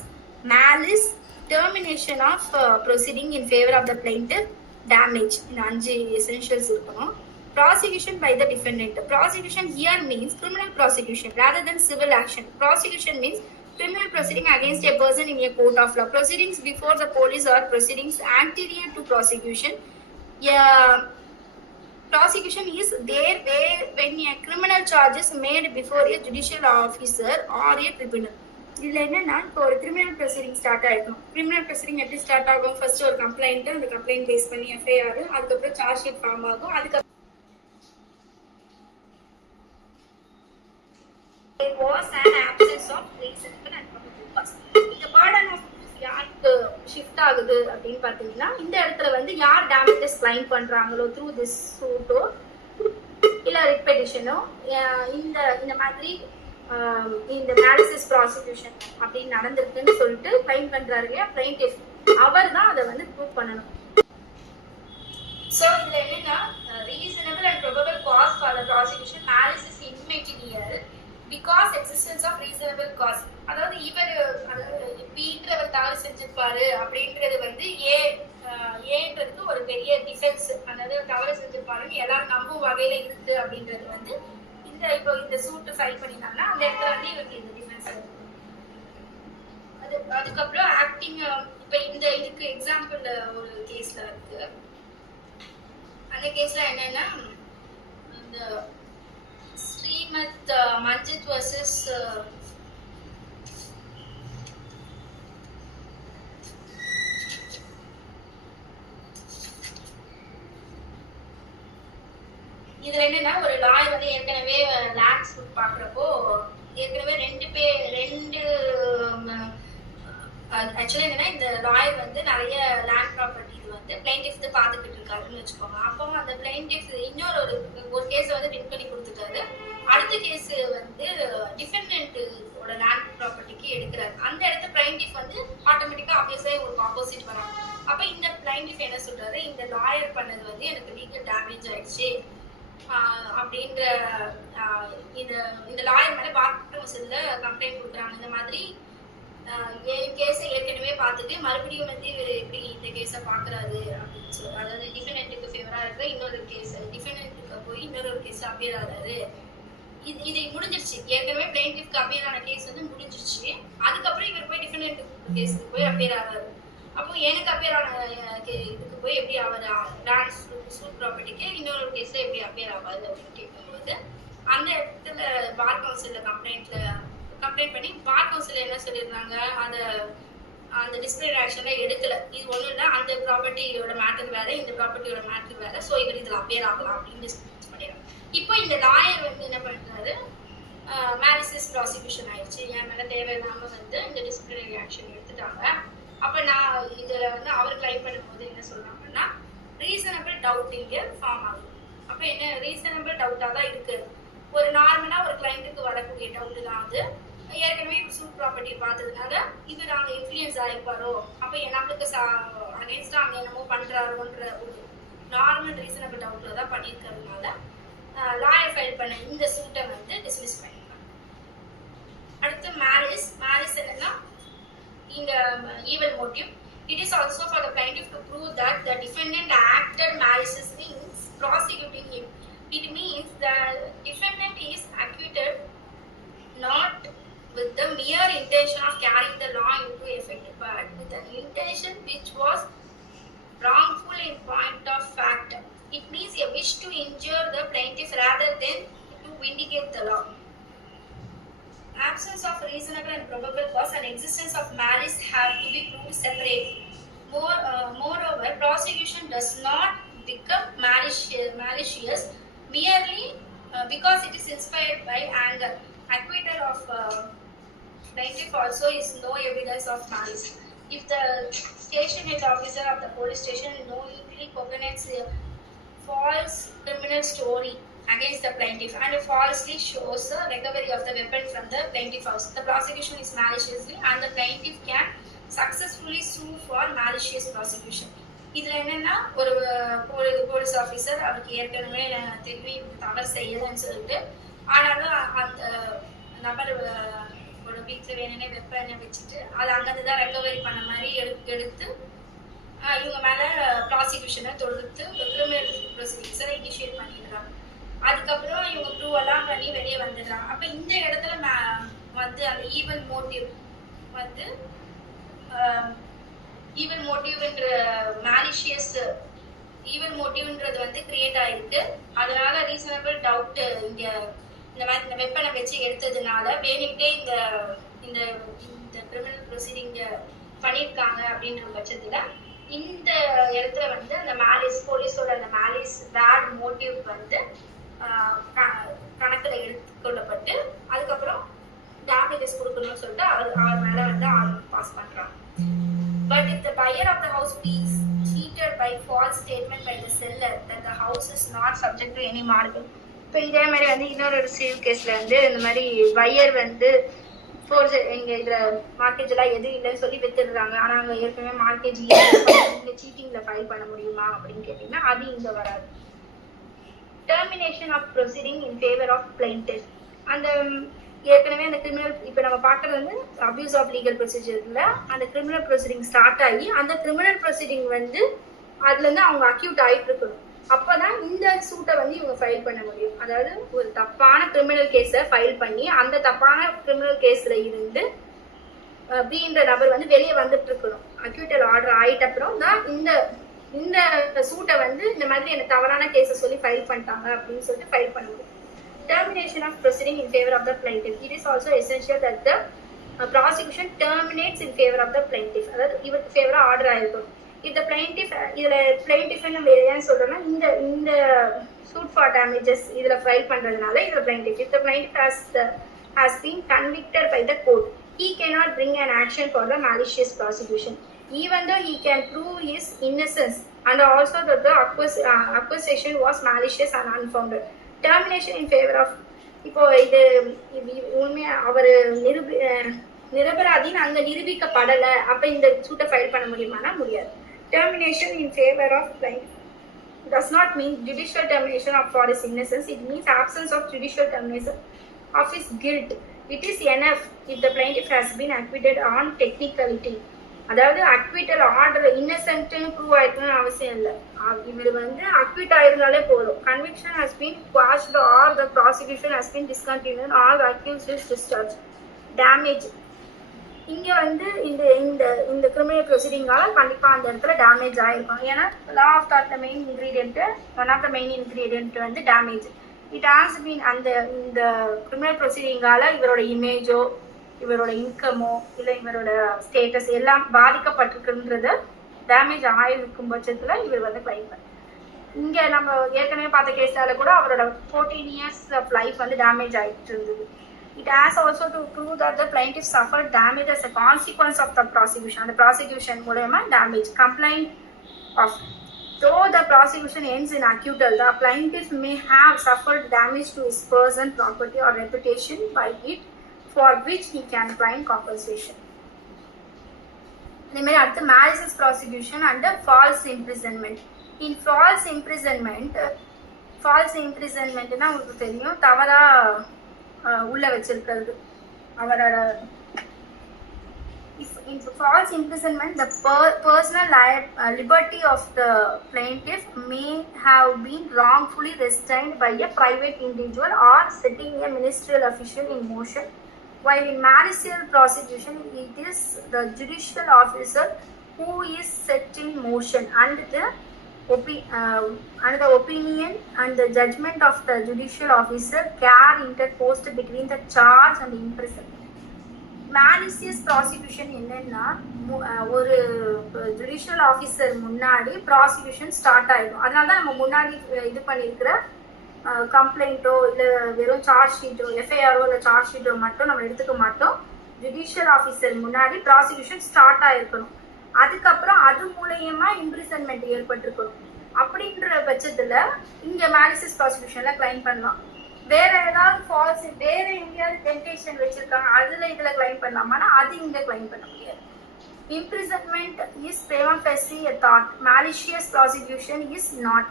malice, termination of proceeding in favor of the plaintiff, damage. இந்த 5 essentials இருக்கணும். Prosecution by the defendant. Prosecution here means criminal prosecution rather than civil action. Prosecution means criminal proceeding against a person in a court of law. Proceedings before the police or proceedings anterior to prosecution. Prosecution is there when a criminal charge is made before a judicial officer or a tribunal. இதுல என்னன்னா இப்போ ஒரு criminal proceeding start ஆயிருக்கும். Criminal proceeding எப்படி start ஆகும்? First ஒரு complaint, அந்த complaint base பண்ணி எஃப்ஐஆர், அதுக்கப்புறம் சார்ஜ் ஷீட் ஃபார்ம் ஆகும். அதுக்கப்புறம் there was an absence of reasonable and probable cause. இந்த burden of proof யாருக்கு ஷிஃப்ட் ஆகுது அப்படின்னு பார்த்தீங்கன்னா இந்த இடத்துல வந்து யார் டேமேஜஸ் கிளைம் பண்றாங்களோ த்ரூ திஸ் சூட்டோ இல்ல ரிப்பெடிஷனோ இந்த மாதிரி இந்த மேலிசியஸ் ப்ராசிக்யூஷன் அப்படின்னு நடந்திருக்குன்னு சொல்லிட்டு கிளைம் பண்றாரு இல்லையா பிளைன்டிஃப், அவர் தான் அதை வந்து ப்ரூவ் பண்ணணும். ஸோ இதுல என்னன்னா reasonable and probable cause for the prosecution malice is immaterial because existence of reasonable cause. அதாவது பின்றவர் தவறு செஞ்சிருப்பாரு அப்படின்றது வந்து ஏன்றதுக்கு ஒரு பெரிய டிஃபென்ஸ், அதாவது தவறு செஞ்சிருப்பாருன்னு எல்லாரும் நம்பும் வகையில இருக்கு அப்படின்றது வந்து இப்போ இந்த சூட் ஃபைல் பண்ணினாங்கன்னா அந்த இடத்துல வந்து இவருக்கு இந்த டிஃபென்ஸ். அதுக்கப்புறம் ஆக்டிங். இப்ப இதுக்கு எக்ஸாம்பிள் ஒரு கேஸ்ல இருக்கு. அந்த கேஸ்ல என்னன்னா, இந்த ஸ்ரீமத் மஞ்சித் வர்சஸ் இதுல என்னன்னா, ஒரு லாயர் வந்து ஏற்கனவே லேண்ட் சூட் பாக்குறப்போ ஏற்கனவே ரெண்டு ஆக்சுவலி என்னன்னா, இந்த லாயர் வந்து நிறைய லேண்ட் ப்ராப்பர்ட்டி வந்து பிளைண்டிஃப் வந்து பாத்துக்கிட்டு இருக்காருன்னு வச்சுக்கோங்க. அப்போ அந்த பிளைண்டிஃப் இன்னொரு ஒரு கேஸ் வந்து வின் பண்ணி கொடுத்துட்டாரு. அடுத்த கேஸ் வந்து டிஃபெண்டன்ட்டோட லேண்ட் ப்ராப்பர்ட்டிக்கு எடுக்கிறாரு. அந்த இடத்துல பிளைண்டிஃப் வந்து ஆட்டோமேட்டிக்கா ஆப்வியஸா ஒரு ஆப்போசிட் வராங்க. அப்ப இந்த பிளைண்டிஃப் என்ன சொல்றாரு, இந்த லாயர் பண்ணது வந்து எனக்கு லீகல் டேமேஜ் ஆயிடுச்சு அப்படின்ற இந்த லாயர் மேல பார் கவுன்சில்ல கம்ப்ளைண்ட் கொடுக்குறாங்க. இந்த மாதிரி கேஸை ஏற்கனவே பார்த்துட்டு மறுபடியும் வந்து இவர் எப்படி இந்த கேஸை பாக்குறாரு அப்படின்னு சொல்லி, அதாவது டிஃபெண்டன்ட்டுக்கு ஃபேவரா இருக்கிற இன்னொரு கேஸ் டிஃபெண்டன்ட்டுக்கு போய் இன்னொரு கேஸ் அப்பியர் ஆகிறாரு. இது முடிஞ்சிருச்சு. ஏற்கனவே பிளைண்டிஃப்க்கு அப்பியர் ஆன கேஸ் வந்து முடிஞ்சிருச்சு. அதுக்கப்புறம் இவர் போய் டிஃபெண்டன்ட் கேஸுக்கு போய் அப்பியர் ஆகிறாரு. அப்போ எனக்கு அப்பியர் ஆன இதுக்கு போய் எப்படி அவர் லேண்ட் சூட் ப்ராப்பர்ட்டிக்கு இன்னொரு கேஸ்ல எப்படி அப்பியர் ஆகாது அப்படின்னு கேட்கும்போது, அந்த இடத்துல பார் கவுன்சில்ல கம்ப்ளைண்ட் பண்ணி பார் கவுன்சில் என்ன சொல்லியிருந்தாங்க, அந்த டிஸ்பிளினரி ஆக்ஷன்ல எடுக்கல. இது ஒண்ணும் இல்லை, அந்த ப்ராப்பர்ட்டியோட மேட்டர் வேற, இந்த ப்ராப்பர்ட்டியோட மேட்டர் வேற, ஸோ இவர் இதுல அப்பியர் ஆகலாம் அப்படின்னு டிஸ்கஸ் பண்ணிடுறாங்க. இப்போ இந்த லாயர் வந்து என்ன பண்றாரு, மேலிசியஸ் ப்ராசிக்யூஷன் ஆயிடுச்சு, என் மேல தேவையில்லாம வந்து இந்த டிஸ்பிளினரி ஆக்ஷன் எடுத்துட்டாங்க. அப்ப நான் இதுல வந்து அவர் கிளைம் பண்ணும்போது என்ன சொல்றாங்கன்னா, ரீசனபிள் டவுட் இங்க ஃபார்ம் ஆகுது. அப்ப என்ன ரீசனபிள் டவுட்டா தான் இருக்கு. ஒரு நார்மலா ஒரு கிளைண்ட்டுக்கு வரக்கூடிய டவுட் தான் அது. ஏற்கனவே சூட் ப்ராப்பர்ட்டி பார்த்ததுனால இவர் அங்க இன்ஃப்ளூயன்ஸ் ஆயிருப்பாரோ, அப்ப நம்மளுக்கு அகேன்ஸ்டா அங்க என்னமோ பண்றாரோன்ற ஒரு நார்மல் ரீசனபிள் டவுட்ல தான் பண்ணியிருக்கிறதுனால லாயர் ஃபைல் பண்ண இந்த சூட்டை வந்து டிஸ்மிஸ் பண்ணிருக்காங்க. அடுத்து மேலிஸ் என்னன்னா, இந்த evil motive. It is also for the plaintiff to prove that the defendant acted maliciously in prosecuting him. It means the defendant is acquitted not with the mere intention of carrying the law into effect, but with an intention which was wrongful in point of fact. It means a wish to injure the plaintiff rather than to vindicate the law. Absence of reasonable and probable cause and existence of malice have to be proved separately. Moreover, prosecution does not become malicious merely because it is inspired by anger. Acquittal of plaintiff also is no evidence of malice. If the station head officer of the police station knowingly cogitates a false criminal story against the plaintiff and falsely shows the recovery of the weapon from the plaintiff house, the prosecution is maliciously and the plaintiff can successfully sue for malicious prosecution. இதுல என்னன்னா, ஒரு police officer அவருக்கு ஏற்கனவே தெரியும் தவறு செய்யலன்னு சொல்லிட்டு, ஆனாலும் அந்த நபர் ஒரு வீட்டில் வேணும்னே வெப்பனை வச்சுட்டு அதை அங்கேருந்துதான் ரெக்கவரி பண்ண மாதிரி எடுத்து இவங்க மேல ப்ராசிக்யூஷனை தொடுத்து கிரிமினல் ப்ரொசீடிங்ஸை இனிஷியேட் பண்ணிடுறாங்க. அதுக்கப்புறம் இவங்க ப்ரூவ் எல்லாம் பண்ணி வெளியே வந்துடுறாங்க. அப்ப இந்த இடத்துல வந்து அந்த ஈவல் மோட்டிவ்ன்ற மேலிஷியஸ் ஈவல் மோட்டிவ்ன்றது வந்து கிரியேட் ஆயிருக்கு. அதனால ரீசனபிள் டவுட் இந்த மாதிரி இந்த வெப்பனை வச்சு எடுத்ததுனால வேணுக்கிட்டே இந்த கிரிமினல் ப்ரொசீடிங் பண்ணியிருக்காங்க அப்படின்ற பட்சத்துல இந்த இடத்துல வந்து அந்த மேலிஸ் போலீஸோட அந்த மேலிஸ் பேட் மோட்டிவ் வந்து கணக்குல எடுத்துக்கொள்ளப்பட்டு அதுக்கப்புறம் டேமேஜஸ் கொடுக்கணும்னு சொல்லிட்டு அவர் மேல வந்து ஆர்டர் பாஸ் பண்றாங்க. But if the buyer of the house feels cheated by false statement by the seller that the house is not subject to any mortgage. இப்போ இதே மாதிரி வந்து இன்னொரு சிவில் கேஸ்ல வந்து இந்த மாதிரி பையர் வந்து இங்க இதுல மார்க்கேஜ் எல்லாம் எதுவும் இல்லைன்னு சொல்லி வித்துடுறாங்க. ஆனா அங்க ஏற்கனவே மார்க்கேஜ் நீங்க சீட்டிங்ல ஃபைல் பண்ண முடியுமா அப்படின்னு கேட்டீங்கன்னா அது இங்க வராது. Termination of proceeding in favour of plaintiff. அந்த ஏற்கனவே அந்த கிரிமினல் இப்போ நம்ம பார்க்கறது வந்து அபியூஸ் ஆஃப் லீகல் ப்ரொசீஜர்ல அந்த கிரிமினல் ப்ரொசீடிங் ஸ்டார்ட் ஆகி அந்த கிரிமினல் ப்ரொசீடிங் வந்து அதுல இருந்து அவங்க அக்யூட் ஆயிட்டு இருக்கணும். அப்பதான் இந்த சூட்டை வந்து இவங்க ஃபைல் பண்ண முடியும். அதாவது ஒரு தப்பான கிரிமினல் கேஸை ஃபைல் பண்ணி அந்த தப்பான கிரிமினல் கேஸ்ல இருந்து அப்படின்ற நபர் வந்து வெளியே வந்துட்டு இருக்கணும். அக்யூட்டல் ஆர்டர் ஆயிட்ட அப்புறம் தான் இந்த இந்த சூட்டை வந்து இந்த மாதிரி எனக்கு தவறான கேஸை சொல்லி ஃபைல் பண்ணிட்டாங்க அப்படின்னு சொல்லிட்டு ஃபைல் பண்ண முடியும். Termination of proceeding in favor of the plaintiff. It is also essential that the prosecution terminates in favor of the plaintiff. அதாவது இவருக்கு ஃபேவரா ஆர்டர் ஆயிருக்கும். If the plaintiff இதுல plaintiff நம்ம ஏன் சொல்றோம்னா இந்த suit for damages இதுல ஃபைல் பண்றதுனால இதுல plaintiff. If the plaintiff has been convicted by the court, he cannot bring an action for the malicious prosecution, even though he can prove his innocence and also that the accusation was malicious and unfounded. Termination in favor of இப்போ இது உண்மையா அவர் நிரபராதின்னு அங்க நிரூபிக்கப்படலை, அப்ப இந்த சூட்டை file பண்ண முடியுமானா முடியாது. Termination in favor of plaintiff does not mean judicial termination of for his innocence. It means absence of judicial termination of his guilt. It is enough if the plaintiff has been acquitted on technicality. அதாவது acquittal order இன்னசென்ட்னு prove ஆயிருக்கணும்னு அவசியம் இல்லை. இவர் வந்து acquit ஆயிருந்தாலே போதும். Conviction has been quashed or the prosecution has been discontinued or accused is discharge. Damage இங்க வந்து இந்த இந்த இந்த கிரிமினல் ப்ரொசீடிங்கால கண்டிப்பா அந்த இடத்துல டேமேஜ் ஆயிருக்கும். ஏன்னா law of the main ingredient one of the main ingredient வந்து டேமேஜ். இட் ஹாஸ் பீன் அந்த இந்த கிரிமினல் ப்ரொசீடிங்கால இவரோட இமேஜோ இவரோட இன்கமோ இல்லை இவரோட ஸ்டேட்டஸ் எல்லாம் பாதிக்கப்பட்டிருக்குன்றது டேமேஜ் ஆயிருக்கும் பட்சத்துல இவர் வந்து கிளைம் பண்ண. இங்க நம்ம ஏற்கனவே பார்த்த கேஸ்ல கூட அவரோட 14 years ஆஃப் லைஃப் வந்து டேமேஜ் ஆயிட்டு இருந்தது. It has also to prove that the plaintiff suffered damage as a consequence of the prosecution. The prosecution மூலமா damage. Complaint of though the prosecution ends in acquittal, the plaintiff may have suffered damage to his person, property or reputation by it, for which he can claim compensation. The அடுத்து malicious prosecution and false imprisonment. In false imprisonment னா உங்களுக்கு தெரியும், தவறா உள்ள வச்சிருக்கிறது அவரோட. In false imprisonment, the personal liberty of the plaintiff may have been wrongfully restrained by a private individual or setting a ministerial official in motion. While in malicious prosecution, it is the judicial officer who is set in motion and the opinion and the judgment of the judicial officer care interposed between the charge and the imprisonment. Malicious prosecution என்னன்னா ஒரு judicial officer முன்னாடி prosecution start ஆயிடும். அதனால தான் நம்ம முன்னாடி இது பண்ணியிருக்கிற கம்ப்ளைண்ட்டோ இல்லை வெறும் சார்ஜ் ஷீட்டோ எஃப்ஐஆரோ இல்லை சார்ஜ் ஷீட்டோ மட்டும் நம்ம எடுத்துக்க மாட்டோம். ஜுடிஷியல் ஆஃபீஸர் முன்னாடி ப்ராசிக்யூஷன் ஸ்டார்ட் ஆயிருக்கணும். அதுக்கப்புறம் அது மூலயமா இம்ப்ரிசன்மெண்ட் ஏற்பட்டிருக்கணும். அப்படின்ற பட்சத்துல இங்க மேலிசியஸ் ப்ராசிக்யூஷன்ல கிளைம் பண்ணலாம். வேற ஏதாவது ஃபால்ஸ் வேற எங்கேயாவது டெம்டேஷன் வச்சிருக்காங்க அதுல இதுல கிளைம் பண்ணலாமான்னா அது இங்க கிளைம் பண்ண முடியாது. Imprisonment is prima facie a thought. Malicious prosecution is not.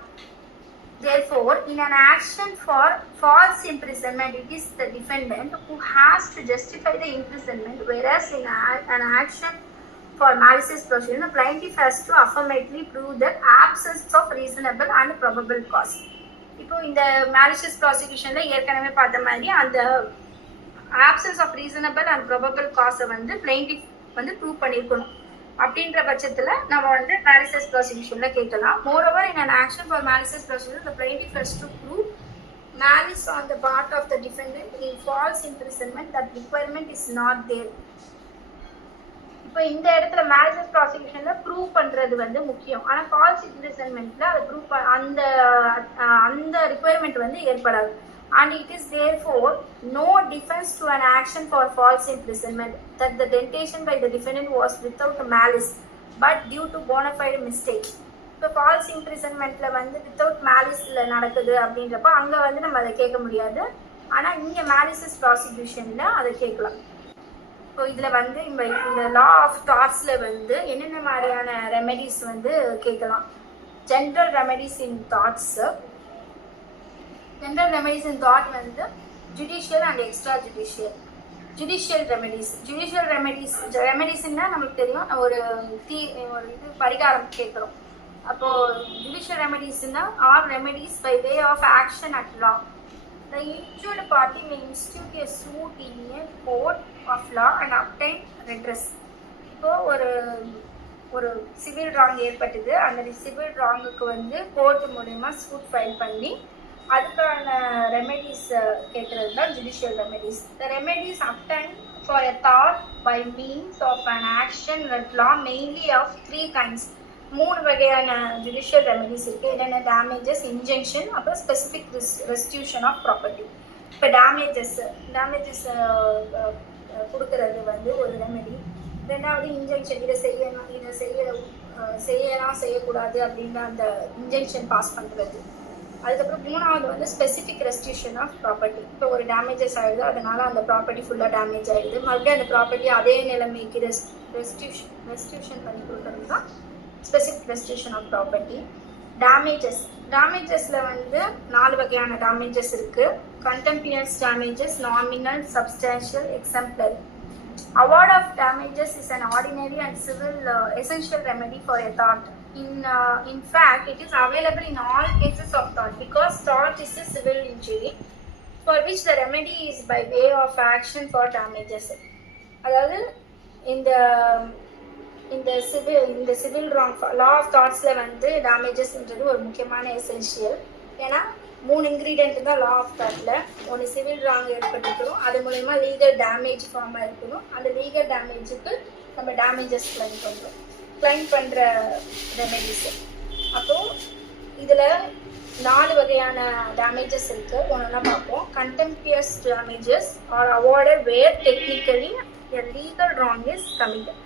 Therefore, in an action for false imprisonment, it is the defendant who has to justify the imprisonment, whereas in an action for malicious prosecution, the plaintiff has to affirmatively prove the absence of reasonable and probable cause. இப்போ இந்த malicious prosecutionல ஏற்கனவே பார்த்த மாதிரி அந்த absence of reasonable and probable cause வந்து plaintiff வந்து prove பண்ணியிருக்கணும். அப்படின்ற பட்சத்துல நம்ம வந்து malicious prosecutionல கேட்கலாம். Moreover, in an action for malicious prosecution, the plaintiff has to prove malice on the part of the defendant in false imprisonment. That requirement is not there. இப்போ இந்த இடத்துல malicious prosecutionல ப்ரூவ் பண்றது வந்து முக்கியம். ஆனா false imprisonmentல அது prove அந்த requirement வந்து ஏற்படாது. And it is therefore no defense to an action for false imprisonment that the detention by the defendant was without malice but due to bona fide mistake. இப்போ false imprisonmentல வந்து without maliceல நடக்குது அப்படின்றப்ப அங்க வந்து நம்ம அதை கேட்க முடியாது. ஆனா இங்க malicious prosecutionல அதை கேட்கலாம். இப்போ இதுல வந்து இந்த லா ஆஃப் தாட்ஸ்ல வந்து என்னென்ன மாதிரியான ரெமெடிஸ் வந்து கேட்கலாம். General remedies in torts. General remedies in தாட் வந்து judicial and extra judicial. Judicial ரெமெடிஸ்ன்னா நம்மளுக்கு தெரியும், ஒரு இது பரிகாரம் கேட்குறோம். அப்போ ஜுடிஷியல் ரெமெடிஸ்னா are remedies by way of action at law. The injured party may institute a suit in a court of law and obtain redress. இப்போ ஒரு சிவில் ராங் ஏற்பட்டது, அந்த சிவில் ராங்குக்கு வந்து கோர்ட் மூலமா சூட் ஃபைல் பண்ணி அதுக்கான ரெமெடிஸ் கேட்கறது தான் judicial remedies. The remedies obtained for a tort by means of an action at law mainly of 3 kinds. 3 வகையான ஜுடிஷியல் ரெமெடிஸ் இருக்கு. என்னென்ன? டேமேஜஸ், இன்ஜெக்ஷன், அப்புறம் ஸ்பெசிஃபிக் ரெஸ்டியூஷன் ஆஃப் ப்ராப்பர்ட்டி. இப்போ டேமேஜஸ் கொடுக்கறது வந்து ஒரு ரெமெடி. ரெண்டாவது இன்ஜெக்ஷன், இதை செய்யலாம் செய்யக்கூடாது அப்படின்ற அந்த இன்ஜெக்ஷன் பாஸ் பண்ணுறது. அதுக்கப்புறம் 3வது வந்து ஸ்பெசிஃபிக் ரெஸ்டியூஷன் ஆஃப் ப்ராப்பர்ட்டி. இப்போ ஒரு டேமேஜஸ் ஆகிடுது, அதனால அந்த ப்ராப்பர்ட்டி ஃபுல்லாக டேமேஜ் ஆகிடுது, மறுபடியும் அந்த ப்ராப்பர்ட்டி அதே நிலைமைக்கு ரெஸ்டியூஷன் பண்ணி கொடுக்குறது தான் ஸ்பெசிஃபிக் ரெஸ்டியூஷன் ஆஃப் ப்ராப்பர்ட்டி. டேமேஜஸில் வந்து 4 வகையான டேமேஜஸ் இருக்குது. Contemptuous damages, nominal, substantial, exemplary. Award of damages is an ordinary and civil essential remedy for a tort. In fact, it is available in all cases of tort because tort is a civil injury for which the remedy is by way of action for damages. அதாவது இந்த civil wrong law of தாட்ஸ்ல வந்து டேமேஜஸ்ன்றது ஒரு முக்கியமான essential. ஏன்னா 3 ingredient தான் law of தாட்ல. ஒன்று civil wrong ஏற்பட்டுக்கணும், அது மூலயமா லீகல் டேமேஜ் ஃபார்மாக இருக்கணும். அந்த லீகல் டேமேஜுக்கு நம்ம டேமேஜஸ் கிளைம் பண்ணுற ரெமெடிஸ். அப்போது இதில் 4 வகையான டேமேஜஸ் இருக்குது. ஒன்றுனா பார்ப்போம். Contemptuous damages are awarded where technically a legal wrong is committed,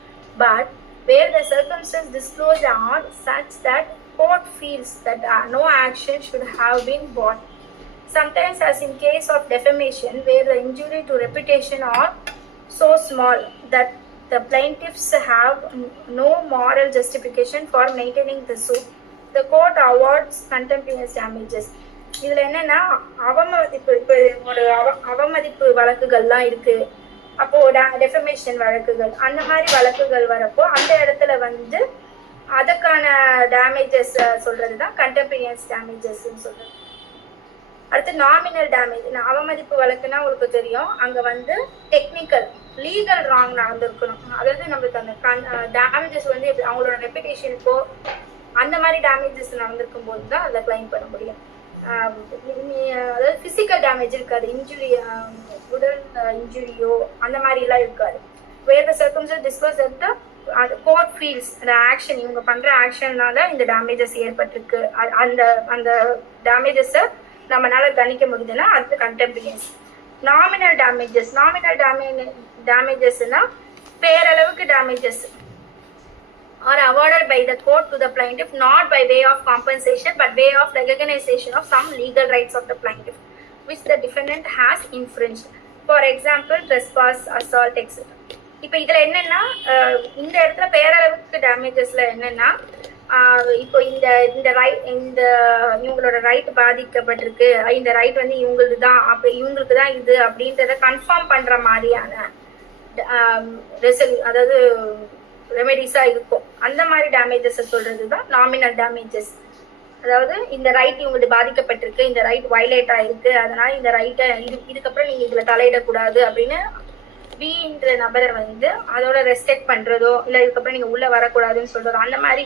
but where the circumstances disclosed are such that court feels that no action should have been brought. Sometimes, as in case of defamation, where the injury to reputation are so small that the plaintiffs have no moral justification for maintaining the suit, the court awards contemporaneous damages. இதில் என்னென்னா அவமதிப்பு வழக்குகள்லாம் இருக்குது. அப்போது defamation வழக்குகள், அந்த மாதிரி வழக்குகள் வரப்போ அந்த இடத்துல வந்து அதுக்கான டேமேஜஸ் சொல்கிறது தான் கண்டெம்பினியஸ் டேமேஜஸ்ன்னு சொல்கிறது. அடுத்து நாமினல் டேமேஜ். அவமதிப்பு வழக்குன்னா உங்களுக்கு தெரியும், அங்கே வந்து டெக்னிக்கல் லீகல் ராங் நடந்திருக்கணும். அதாவது நம்மளுக்கு அந்த டேமேஜஸ் வந்து அவங்களோட ரெப்புடேஷனுக்கோ அந்த மாதிரி டேமேஜஸ் நடந்திருக்கும் போது தான் அதை கிளைம் பண்ண முடியும். அதாவது ஃபிசிக்கல் டேமேஜ் இருக்காது, இன்ஜுரி உடல் இன்ஜுரியோ அந்த மாதிரிலாம் இருக்காது. Where the circumstances disclose that court feels அந்த ஆக்ஷன், இவங்க பண்ணுற ஆக்ஷன்னால இந்த டேமேஜஸ் ஏற்பட்டிருக்கு, அந்த டேமேஜஸை நம்மளால கணிக்க முடியுதுன்னா அது கண்டெம்பினியஸ். நாமினல் டேமேஜஸ்னா பேரளவுக்கு damages are awarded by the court to the plaintiff not by way of compensation but way of recognition of some legal rights of the plaintiff which the defendant has infringed. For example, trespass, assault, etc. இப்போ இதில் என்னென்னா இந்த இடத்துல பேரளவுக்கு டேமேஜஸில் என்னென்னா இப்போ இந்த இவங்களோட right பாதிக்கப்பட்டிருக்கு, இந்த ரைட் வந்து இவங்களுக்கு தான், அப்போ இவங்களுக்கு தான் இது அப்படின்றத கன்ஃபார்ம் பண்ணுற மாதிரியான அதாவது ரெமெடிஸாக இருக்கும். அந்த மாதிரி டேமேஜஸை சொல்கிறது தான் நாமினல் டேமேஜஸ். அதாவது இந்த ரைட் இவங்களுக்கு பாதிக்கப்பட்டிருக்கு, இந்த ரைட் வயலேட் ஆகிருக்கு, அதனால் இந்த ரைட்டை இதுக்கப்புறம் நீங்கள் இதில் தலையிடக்கூடாது அப்படின்னு பின்ற நபரை வந்து அதோட ரெஸ்ட்ரிக்ட் பண்ணுறதோ இல்லை இதுக்கப்புறம் நீங்கள் உள்ளே வரக்கூடாதுன்னு சொல்கிறதோ அந்த மாதிரி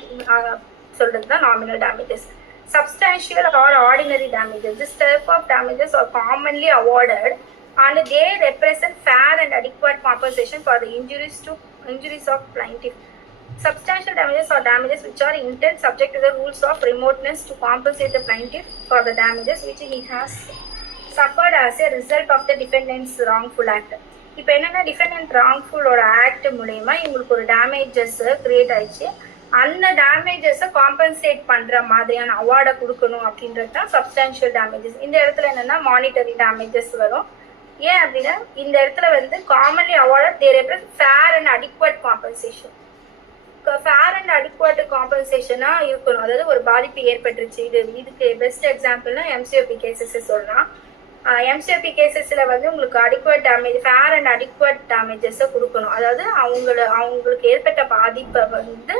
சொல்கிறது தான் nominal damages. Substantial or ordinary damages. This type of damages are commonly awarded and they represent fair and adequate compensation for the injuries of plaintiff. Substantial damages are damages which are intent subject to the rules of remoteness to compensate the plaintiff for the damages which he has suffered as a result of the defendant's wrongful act. இப்போ என்னென்னா defendant ராங்ஃபுல்லோட act மூலயமா இவங்களுக்கு ஒரு damages create ஆயிடுச்சு, அந்த டேமேஜஸை compensate பண்ணுற மாதிரியான அவார்டை கொடுக்கணும் அப்படின்றது தான் சப்ஸ்டான்ஷியல் டேமேஜஸ். இந்த இடத்துல என்னென்னா மானிட்டரி டேமேஜஸ் வரும். ஏன் அப்படின்னா இந்த இடத்துல வந்து commonly award they represent fair and adequate compensation. Fair and adequate காம்பன்சேஷனாக இருக்கணும். அதாவது ஒரு பாதிப்பு ஏற்பட்டுருச்சு, இதுக்கு பெஸ்ட் எக்ஸாம்பிள்னா எம்சிஓபி கேசஸ் சொல்லலாம். எம்சிஓபி கேசஸில் வந்து உங்களுக்கு adequate damage, fair and adequate டேமேஜஸை கொடுக்கணும். அதாவது அவங்களுக்கு ஏற்பட்ட பாதிப்பை வந்து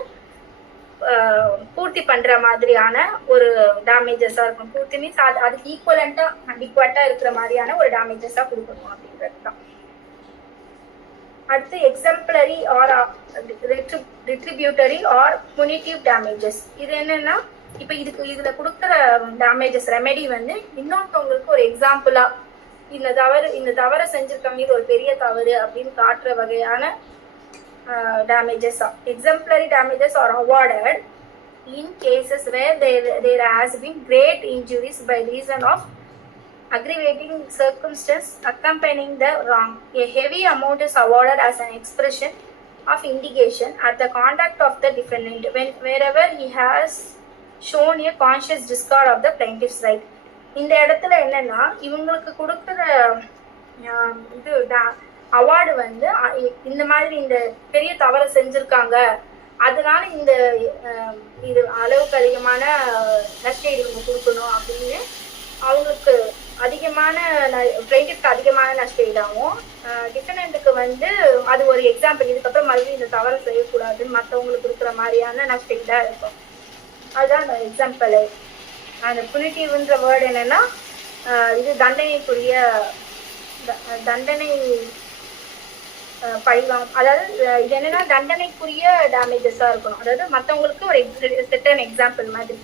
பூர்த்தி பண்ற மாதிரியான ஒரு டேமேஜஸா இருக்கும். பூர்த்தி மீன்ஸ் அதுக்கு ஈக்குவலண்டா அடிக்குவேட்டா இருக்கிற மாதிரியான ஒரு டேமேஜஸா கொடுக்கணும் அப்படின்றது தான். அடுத்து exemplary or retributory or punitive damages. இது என்னன்னா இப்ப இதுல கொடுக்குற டேமேஜஸ் ரெமெடி வந்து இன்னொருத்தவங்களுக்கு ஒரு எக்ஸாம்பிளா இந்த தவறை செஞ்சிருக்காங்க, இது ஒரு பெரிய தவறு அப்படின்னு காட்டுற வகையான damages. Exemplary damages are awarded in cases where there has been great injuries by reason of aggravating circumstance accompanying the wrong. A heavy amount is awarded as an expression of indication at the conduct of the defendant wherever he has shown a conscious disregard of the plaintiff's right. இந்த இடத்துல என்னன்னா இவங்களுக்கு கொடுக்குற இது award வந்து இந்த மாதிரி இந்த பெரிய தவறை செஞ்சிருக்காங்க, அதனால இந்த இது அளவுக்கு அதிகமான நஷ்டஈடு இவங்க கொடுக்கணும் அப்படின்னு அவங்களுக்கு அதிகமான பிளைண்டிஃப்க்கு அதிகமான நஷ்டஈடாகும், டிஃபெண்டன்ட்டுக்கு வந்து அது ஒரு எக்ஸாம்பிள், இதுக்கப்புறம் மறுபடியும் இந்த தவறை செய்யக்கூடாதுன்னு மற்றவங்களுக்கு கொடுக்குற மாதிரியான நஷ்டஈடா இருக்கும். அதுதான் அந்த எக்ஸாம்பிள். அந்த புனிட்டிவ்ன்ற வேர்டு என்னன்னா இது தண்டனைக்குரிய தண்டனை பழிவாங்க, அதாவது இது என்னன்னா தண்டனைக்குரிய டேமேஜஸா இருக்கணும், அதாவது மற்றவங்களுக்கு ஒரு செட்டன் எக்ஸாம்பிள் மாதிரி.